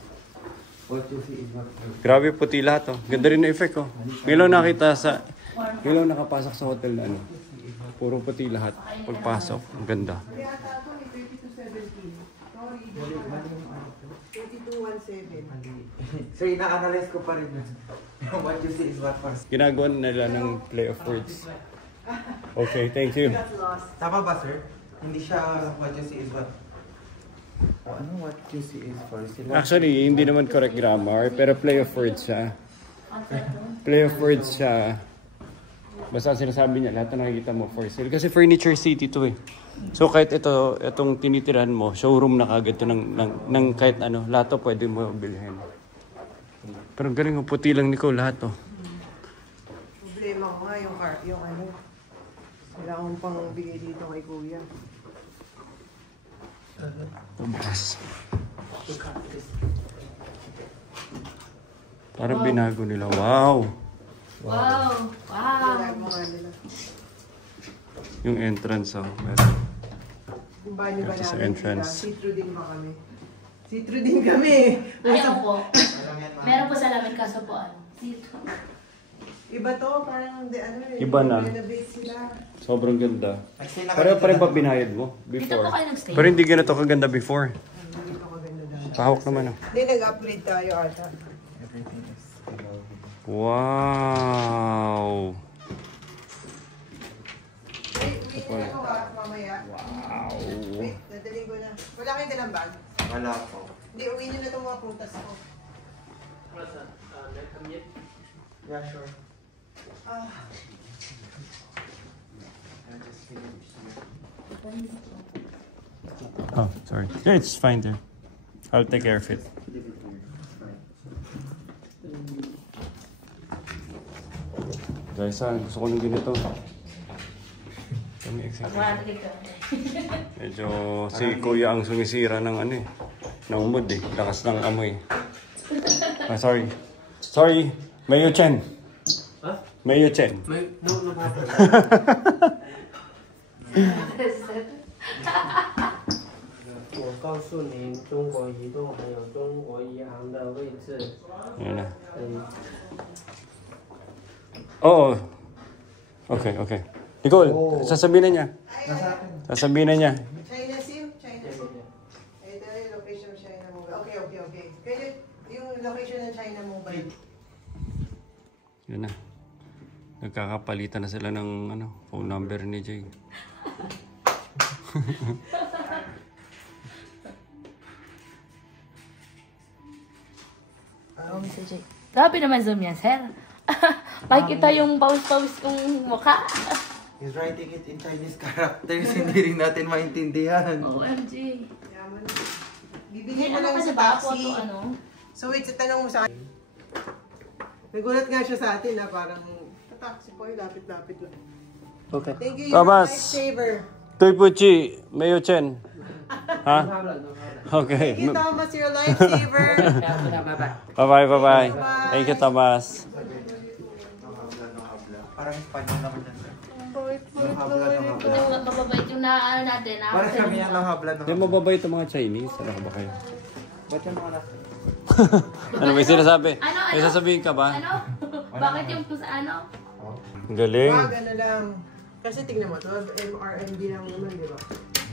What you see is what for sale. Grabe puti lahat oh. Ganda rin na effect oh. Ngayon nakita sa... Ngayon nakapasok sa hotel na ano. Puro puti lahat. Pagpasok, ang ganda. Kaya ata ako may 3217. Sorry, 3217. So, ina-analyze ko pa rin. What you see is what for sale. Ginagawa nila ng play of words. Okay, thank you. Tama ba, sir? Hindi siya what you see is what... ano what you see is for sale? Actually, hindi naman correct grammar, pero play of words siya. Play of words siya. Basta sinasabi niya, lahat na nakikita mo for sale. Kasi furniture city to eh. So kahit itong tinitirahan mo, showroom na kagad to ng kahit ano, lahat to pwede mo bilhin. Pero galing, puti lang Nicole, lahat to. Problema ko nga yung ano. Wala akong pang bigay dito kay kuya. Ito bukas. Parang binago nila. Wow! Wow! Wala mo nga nila. Yung entrance oh. Meron. Yung banyo ba Ito sa namin entrance. sila? See-through din ba kami? See-through din kami. Ay, po. Meron po sa lamin kaso po ano. Dito. Iba to, parang ano eh. Iba na. Renovate sila. Sobrang ganda. Pareho pa rin ba binayad mo? Dito Before. po kayo nagstay. Pero hindi ganito kaganda before. Hindi pa maganda dahil. Pahawak naman oh. Hindi, nag-upgrade tayo ata. Everything is below. Wow! Wait na ako mamaya. Wow! Wait, dadaling ko na. Wala kayong dalang bag? Wala po. Hindi, uwi nyo na itong mga prutas ko. Yeah, sure. Ah, Oh, sorry. Yeah, it's fine there. I'll take care of it. Guys, gusto ko ng ganito. Kami excited. Medyo si Kuya ang sumisira ng ano eh. Ng mood eh. Lakas ng amoy. Ah, sorry. Sorry. Mayo Chen. Huh? Mayo Chen. No matter. 我告诉您，中国移动还有中国银行的位置。 Yan na. Oo. Okay, okay. Nicole, sasabihin na niya. Sasabihin na niya. China SIM? China SIM. Ito yung location ng China Mobile. Okay. Kaya yung location ng China Mobile. Yun na. Nagkakapalitan na sila ng phone number ni Jay. Grabe naman zoom yan, sir. Pakita yung pawis-pawis kong mukha. He's writing it in Chinese characters, hindi rin natin maintindihan. OMG. Bibigyan mo lang sa taxi. So wait, tanong mo sa akin. Nagulat nga siya sa atin na parang taxi po, lapit-lapit lang. Okay. Thank you, Thomas. lifesaver. Tuy Puchi, Mayo Chen. Ha? Okay. Thank you, Thomas, your lifesaver. Bye-bye. Thank you, Thomas. Parang Espanyol naman yan. Mababait yung na natin. Parang kami yan lang habla ng... Hindi mababait ang mga Chinese. Ano ka ba kayo? Ba't yung mga nasa? Ano may sinasabi? Ano? May sasabihin ka ba? Ano? Bakit yung kung sa ano? Galing. Ano lang. Kasi tingnan mo, 12 RMB lang naman, di ba?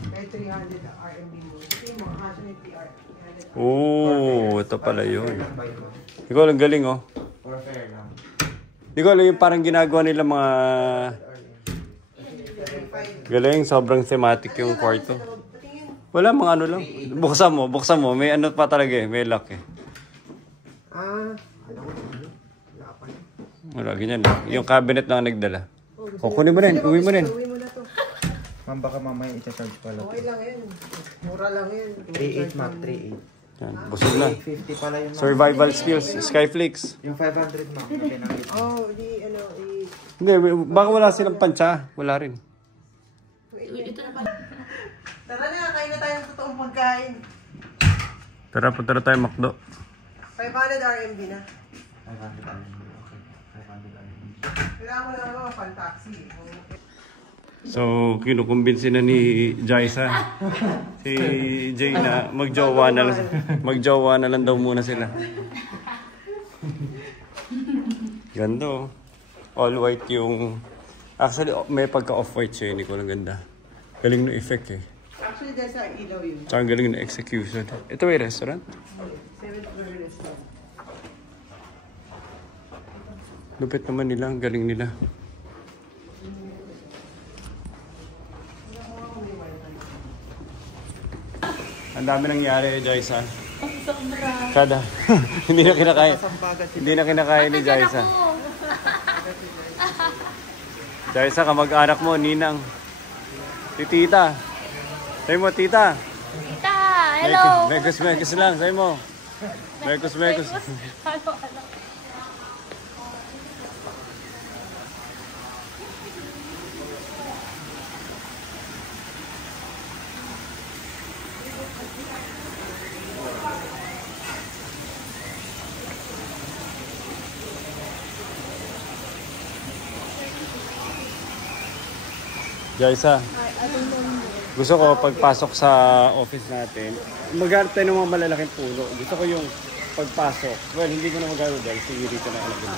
Kaya 300 RMB mo. Ito yung mga kaso ni PR. Oo, ito pala yun. Ikaw lang galing, oh. For fair lang. Ikaw lang yung parang ginagawa nila mga... Galing, sobrang thematic yung kwarto. Wala, mga ano lang. Buksan mo. May ano pa talaga eh, may lock eh. Wala, ganyan lang. Yung cabinet lang nagdala. O, kunin mo rin, uwi mo rin. Ma'am, baka mamaya i-charge pala. Okay lang yan. Mura lang yan. 3.8 ma'am, 3.8. Yan, busog na. 850 pala yung ma'am. Survival skills, Skyflix. Yung 500 ma'am, pinangit. Oh, Hindi, baka wala silang pancha. Wala rin. Tara na, kain na tayo ng totoong pagkain. Tara, punta na tayo McDo. 500 RMB na. 500 RMB, okay. 500 RMB. Kailangan ko lang naman pan-taxi. So, kinukumbinsi na ni Jaisa si Jay na magjowa na lang daw muna sila. Ganda, oh. All white yung... Actually, may pagka off-white siya. Hindi ko lang ganda. Galing na effect eh. Actually, dahil sa ilaw yun. Tsaka galing na execution. Ito ay restaurant? 7th floor restaurant. Lupit naman nila. Ang galing nila. Ang dami nangyari, Jaisa. Kada. Hindi na kinakain ni Jaisa. Jaisa, kamag-anak mo, ninang. Si Tita. Sabi mo, Tita. Tita, hello. Mekos lang, sabi mo. Mekos. Ano? Jaisa, gusto ko pagpasok sa office natin, maghanap tayo ng mga malalaking puno. Gusto ko yung pagpasok. Well, hindi ko na maghanap dahil sigurito na alagin.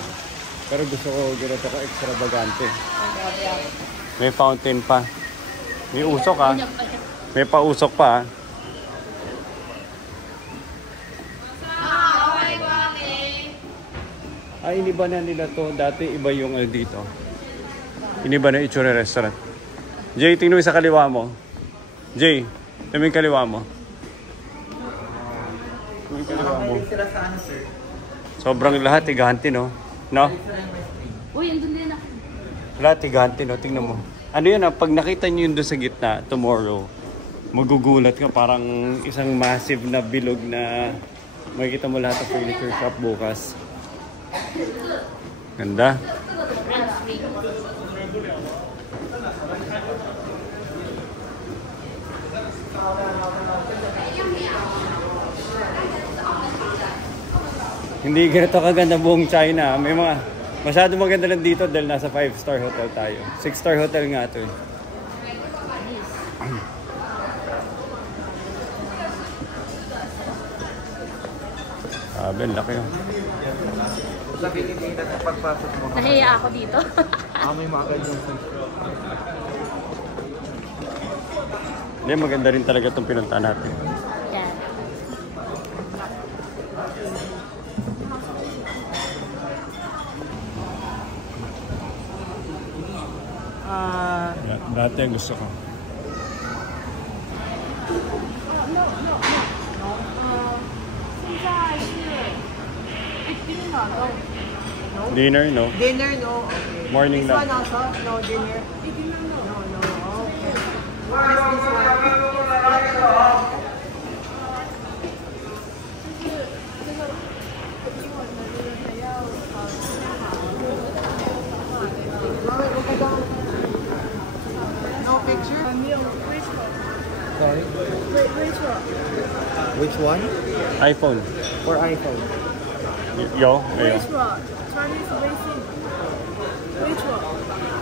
Pero gusto ko ganito ko extravagante. May fountain pa. May usok ah. May pausok pa ah. Ay, iniba na nila to. Dati iba yung dito. Iniba na itsura restaurant. Jay, tingnan mo sa kaliwa mo. Jay, tingnan mo yung kaliwa mo. Sila sa ano, sir? Sobrang lahat, tigahanti, no? No? Uy, andun din ako. Lahat, tigahanti, no? Tingnan mo. Ano yun, pag nakita nyo yun doon sa gitna, tomorrow, magugulat ka, parang isang massive na bilog na makikita mo lahat ng furniture shop bukas. Ganda. Hindi ganito kaganda buong China. May mga masyado maganda lang dito dahil nasa 5-star hotel tayo. 6-star hotel nga ito eh. Sabi, laki yun. Sa Pilipinas, pagpasok mo. Nahiya ako dito. May mga ganyan. Hindi, maganda rin talaga itong pinunta natin. Yes. Dati ang gusto ko. Dinner, no? Dinner, no? Okay. Morning This lang. one also? No dinner? No, no. Okay. Just this one. No picture? Sorry? Which one? iPhone. For iPhone. Yo, ayun.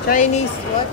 Chinese what?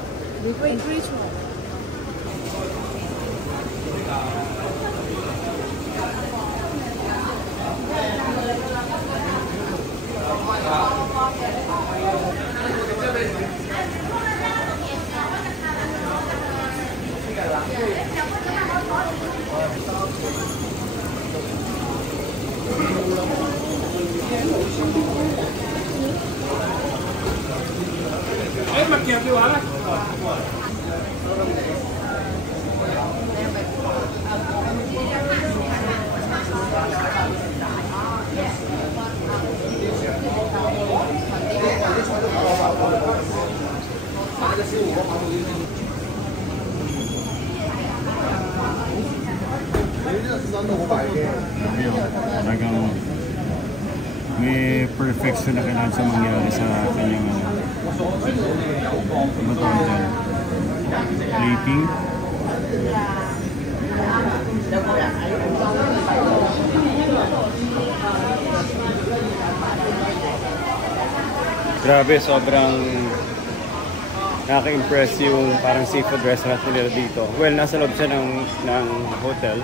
Talagang may perfection na kailangan sa mangyari sa kanyang ano tawag dyan? Plating. Grabe, sobrang nakaka-impress yung parang seafood restaurant nila dito. Well, nasa loob siya ng hotel.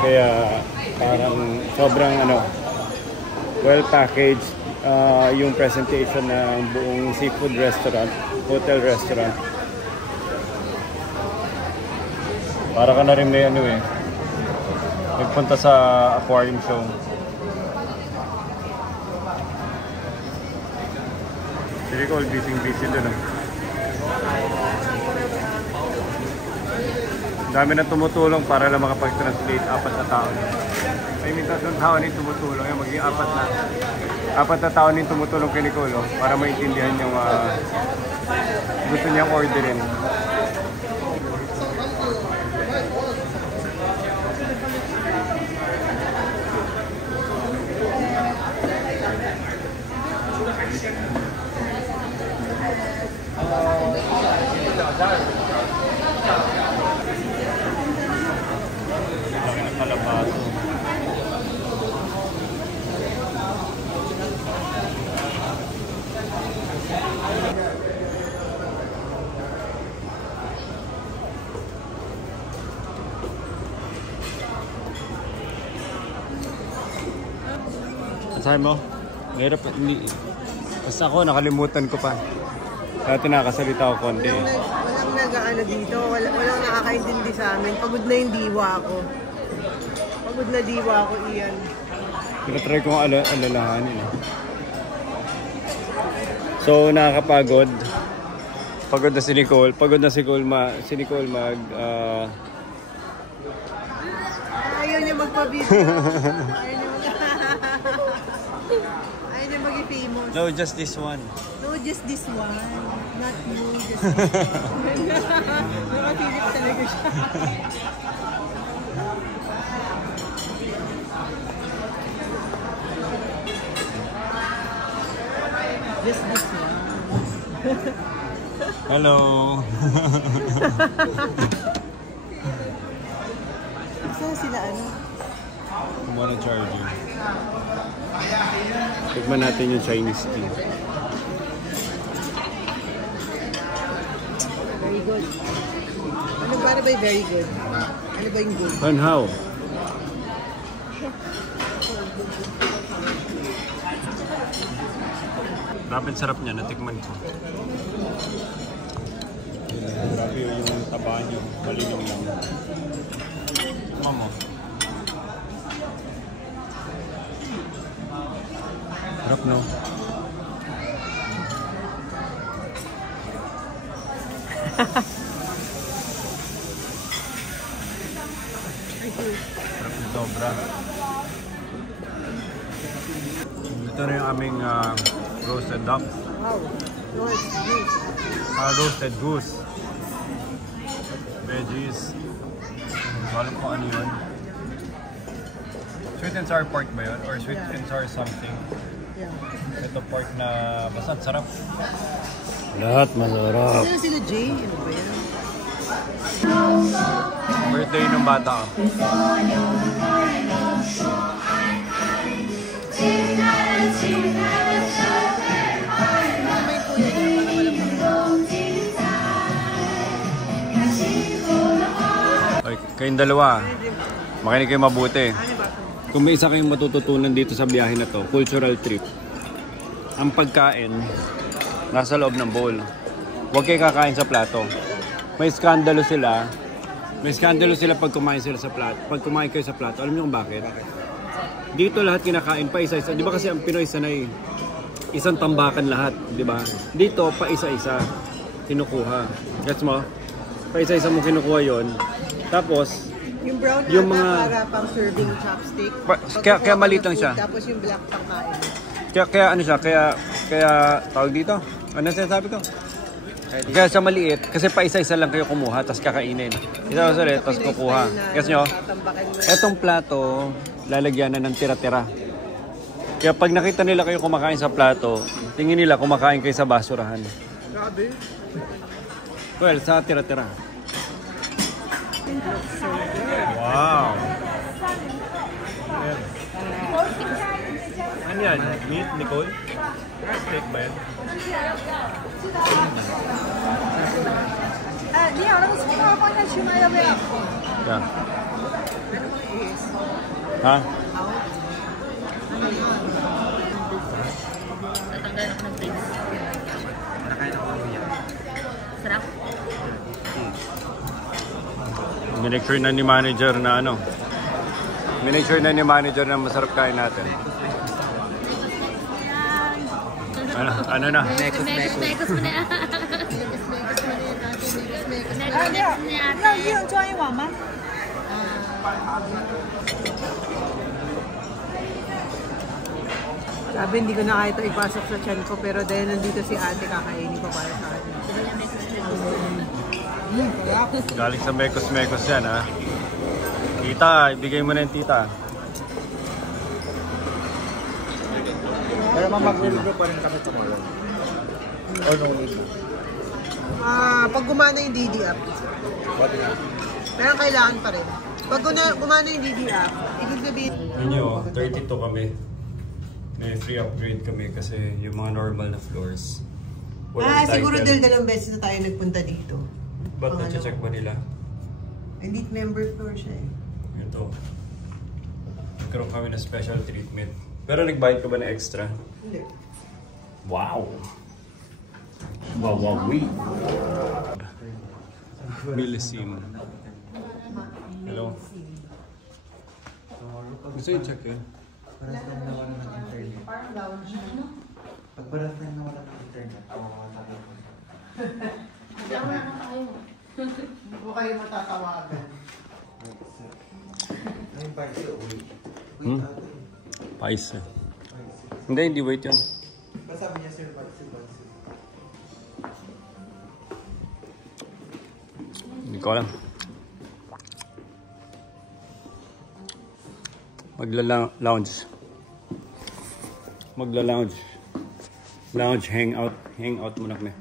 Kaya parang sobrang well packaged yung presentation ng buong seafood restaurant, hotel restaurant. Para ka na rin may nagpunta sa aquarium show. Hindi ko busy doon. Dami na tumutulong para lang makapag-translate 4 na tao. Ay, may 3 tao na yung tumutulong. Yung magiging 4 na. 4 na tao na yung tumutulong kay Nicolo para maintindihan yung gusto niyang orderin. Laki ng kalabaso. Ang sabi mo? Mahirap. Basta ako, nakalimutan ko pa. Dati nakasalita ko konti. Walang nag-ano dito. Walang nakakaintindi sa amin. Pagod na yung diwa ko. Pagod na diwa ko, Ian. Tinatry kong alalahanin. So, nakakapagod. Pagod na si Nicole. Pagod na si Nicole Ayaw niya magpa-video. Ayaw niya mag-famous. No, just this one. No, just this one. Not you, just this one. Nakatilip talaga siya. Just this one. Hello. Saan sila Kumuha ng charger. Tignan natin yung Chinese tea. Very good. Ano ba yung very good? Ano ba yung good? And how? Grabe sarap niya, natikman ko. Grabe yung taba niyo, malinom lang. Mamo. Sarap, no? Sarap na sobra. Ito na yung aming roasted duck. Wow. Roasted goose. Veggies. Alam ko ano yun. Sweet and sour pork ba yun? Or sweet and sour something? Yeah. Ito pork na basta sarap. Lahat masarap. Sino sila Jay? Ano ba yan? Birthday ng bata. Okay, kayong dalawa, makinig kayo mabuti. Kung may isa kayong matututunan dito sa biyahe na to, cultural trip, ang pagkain nasa loob ng bowl. Huwag kayo kakain sa plato. May skandalo sila. May skandalo sila pag kumain sila sa plato. Pag kumain kayo sa plato, alam niyo kung bakit? Dito lahat kinakain pa isa-isa. Di ba kasi ang Pinoy sanay isang tambakan lahat, di ba? Dito pa isa-isa kinukuha. Gets mo? Pa isa-isa mo kinukuha 'yon. Tapos Yung brown yung ata mga- para pang serving chopstick. kaya maliit lang siya. Tapos yung black pang kain. Kaya ano siya? Kaya tawag dito? Ano sinasabi ko? Kaya siya maliit kasi pa isa-isa lang kayo kumuha tapos kakainin. Isa ulit tapos kukuha. Guess nyo? Etong plato, lalagyan na ng tira-tira. Kaya pag nakita nila kayo kumakain sa plato, tingin nila kumakain kayo sa basurahan. Grabe. Well, sa tira-tira. Wow! Ano yan? Meat, Nicole? Steak ba yan? Yeah. Ha? Natanggal ako ng taste. Nakain ako ng yan. Sarap. Minake sure na ni manager na ano. Minake sure na ni manager na masarap kain natin. Ano na? Mekos mo na yan. Mekos mo na yan. Sabi, hindi ko na kaya ito ipasok sa tiyan ko, pero dahil nandito si ate, kakainin ko para sa atin. Galing sa Mekos yan, ha? Tita, ibigay mo na yung tita. Pero mag-review pa rin kami tomorrow. Or no need. Pag gumana yung DD app. What? Pero kailangan pa rin. Pag gumana yung DD app, ibig sabihin... Ano, 32 kami. May free upgrade kami kasi yung mga normal na floors. siguro dahil dalawang beses na tayo nagpunta dito. Ba't na-check ba nila? Hindi member floor siya eh. Ito. Nagkaroon kami ng special treatment. Pero nagbayad ka ba na extra? Hindi. Wow! Wawawi! Millisim. Hello? Gusto yung check yun? Parang time na wala ng internet. Parang lounge na. Pag parang time na wala ng internet, tayo ko. Hindi ako na kayo. Hindi ko kayo matatawagan. Ay, party uwi. Hmm? Pais eh. Hindi, wait yun. Sabi niya, sir, party. Hindi ko alam. Magla-lounge. Magla-lounge. Lounge, hangout. Hangout muna kami.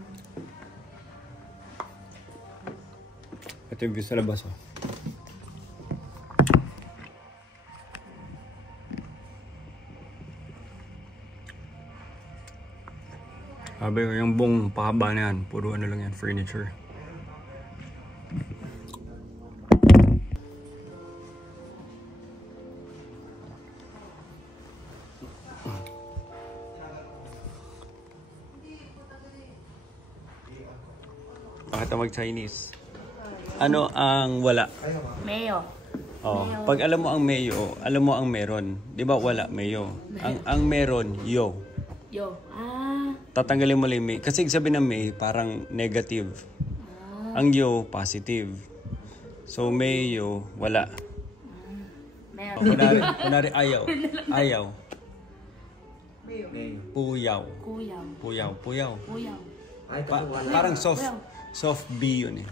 Ito yung view sa labas, oh. Sabi ko, yung buong pakaba na yan, puro ano lang yan, furniture. Bakit mag-Chinese? Ano ang wala? Mayo. Oh, pag alam mo ang mayo, alam mo ang meron. 'Di ba wala mayo? Ang meron, yo. Yo. Tatanggalin mo lang yung may. Kasi sabi ng may, parang negative. Ang yo, positive. So, mayo, wala. Meron. Kunwari ayaw. Ayaw. Mayo. Puyaw. Kuyaw. Puyaw. Puyaw. Kuyaw. Ay, ito wala. Parang soft B yun eh.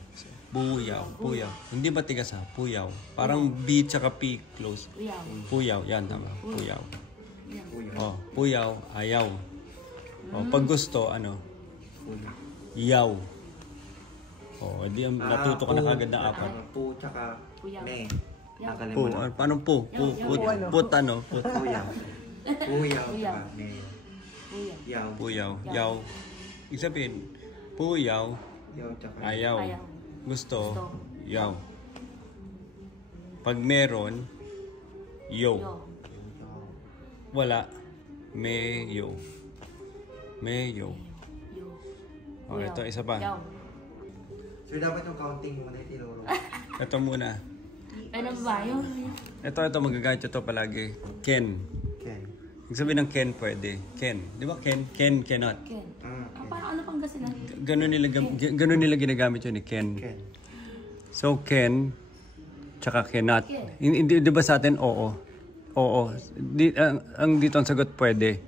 Puyaw. Puyaw. Hindi ba tigas ha? Puyaw. Parang B tsaka P close. Kuyaw. Puyaw. Yan tama. Puyaw. Puyaw. Oh, puyaw. Ayaw. Oh, pag gusto, ano? Yaw. Oh, edi natuto ka na kagad na apat. Pu tsaka Puyaw. me. Pu. Nakalimutan. Paano pu? Put ano? Put. Puyaw. Puyaw Puyaw. tsaka me. Kuyaw. Yaw. Puyaw. Yaw. Ibig sabihin, puyaw. Yaw tsaka Ayaw. Ayaw. Gusto. Gusto. Yaw. Pag meron, yo. Yo. Wala, mayo. Mayo. Yo. Oh, ito isa pa. Yaw. So, dapat yung counting mo na itinuro. Ito muna. Ano ba yun? Ito magagamit ito palagi. Ken. Ken. Ibig sabihin ng Ken pwede. Ken. Di ba Ken? Ken, cannot. Ken. Parang ano pang kasi Ganun nila ginagamit yun ni Ken. Ken. So, Ken, tsaka cannot. Hindi, di ba sa atin, oo. Oo. Ang dito ang sagot, pwede.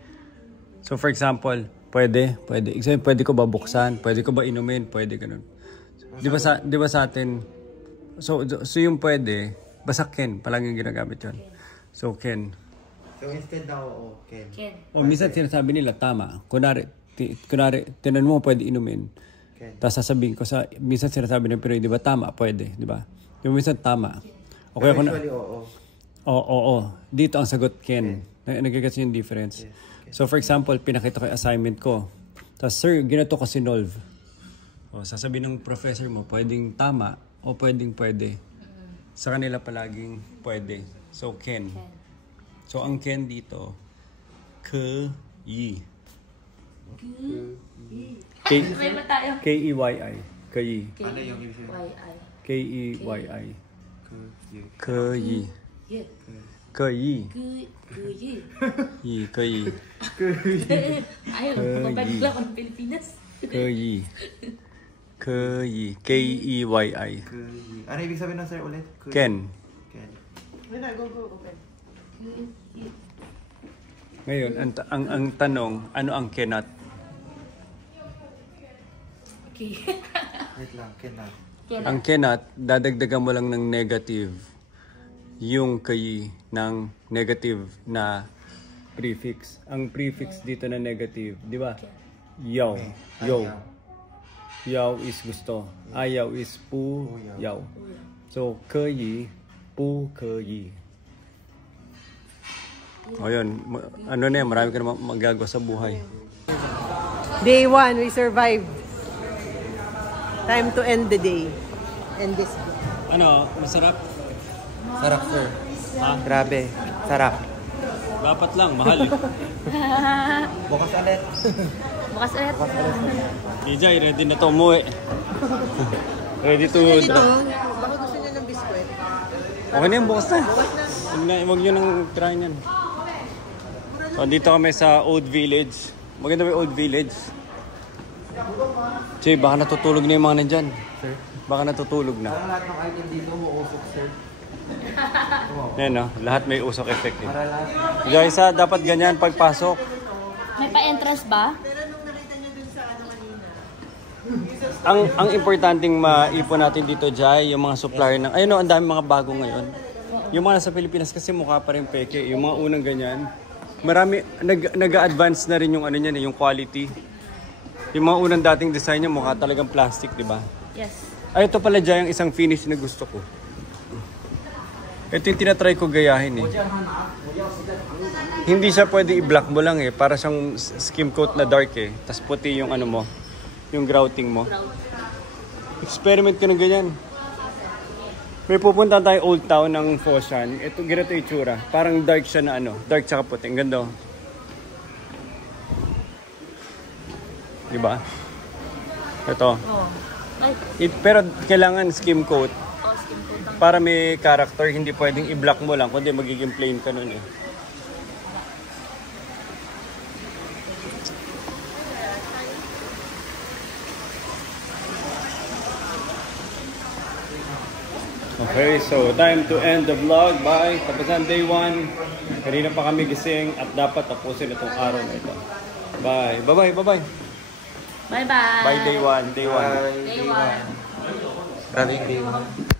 So, for example, pwede. Ibig sabihin, pwede ko ba buksan? Pwede ko ba inumin? Pwede, ganun. Di ba sa atin, so yung pwede, basta Ken, palaging ginagamit yun. So, Ken. So, instead daw, Ken. Ken. O, minsan sinasabi nila, tama. Kunwari, tinan mo, pwede inumin. Ken. Tapos sasabihin ko minsan sinasabi ng pero di ba tama? Pwede, di ba? Yung minsan tama. Okay ako na. Usually, oo. Oo. Dito ang sagot, Ken. Nagigets yung difference. Yes. So, for example, pinakita ko yung assignment ko. Tapos, sir, ginato ko sinolve. O, sasabihin ng professor mo, pwedeng tama o pwedeng pwede. Sa kanila palaging pwede. So, Ken. So, ang Ken dito, K-yi. May ba tayo? K-E-Y-I. K-yi. Ano yung ibig sabihin? Y-I. K-E-Y-I. K-yi. Ye. K-yi. Kuyi. K-yi. Ayaw, mabalik lang ako ng Pilipinas. K-yi. K-yi. K-E-Y-I. K-yi. Ano ibig sabihin ng sir ulit? Ken. Ken. Go, open. Ngayon, ang tanong, ano ang cannot? Okay. Wait lang, Ken na. Ang cannot, dadagdagan mo lang ng negative yung kayi ng negative na prefix. Ang prefix dito na negative, di ba? Yaw. Yo. Yaw is gusto. Ayaw is pu. Yaw. So, kayi, pu, kayi. O yun, ano na yan, marami ka naman magagawa sa buhay. Day 1, we survived. Time to end the day. End this day. Ano, masarap? Sarap, sir. Grabe. Sarap. Dapat lang, mahal eh. Bukas ulit. Bukas ulit. Kijay, ready na to umuwi. Ready to... Baka gusto niya ng biskwit. Okay na yan, bukas na. Huwag nyo nang try yan. So, dito kami sa Old Village. Maganda ba yung Old Village? Che, baka natutulog na yung mga nandyan. Sir? Baka natutulog na. Parang lahat ng item dito umuusok, sir. Yan no, lahat may usok effect eh. Para lahat. Guys, dapat ganyan pagpasok. May pa-entrance ba? Ang importanteng maipon natin dito, Jai, yung mga supplier ng... Ayun no, ang dami mga bago ngayon. Yung mga nasa Pilipinas kasi mukha pa rin peke. Yung mga unang ganyan. Marami, nag-advance na rin yung ano niyan, yung quality. Yung mga unang dating design niya mukha talagang plastic, di ba? Yes. Ay, ito pala dyan yung isang finish na gusto ko. Ito yung tinatry ko gayahin eh. Hindi siya pwede i-black mo lang eh. Para siyang skim coat na dark eh. Tapos puti yung ano mo. Yung grouting mo. Experiment ka ng ganyan. May pupunta tayo Old Town ng Foshan. Ito, ganito yung itsura. Parang dark siya na ano. Dark tsaka puti. Ang ganda. Diba? Ito. Oh. Ay, Pero kailangan skim coat. skin coat ang... Para may character, hindi pwedeng i-block mo lang, kundi magiging plain ka nun eh. Okay, so time to end the vlog. Bye. Tapusan day 1. Kanina pa kami gising at dapat tapusin itong araw na ito. Bye. Bye-bye. Bye-bye. Bye-bye. Bye day 1. Day 1. Day 1. Day 1.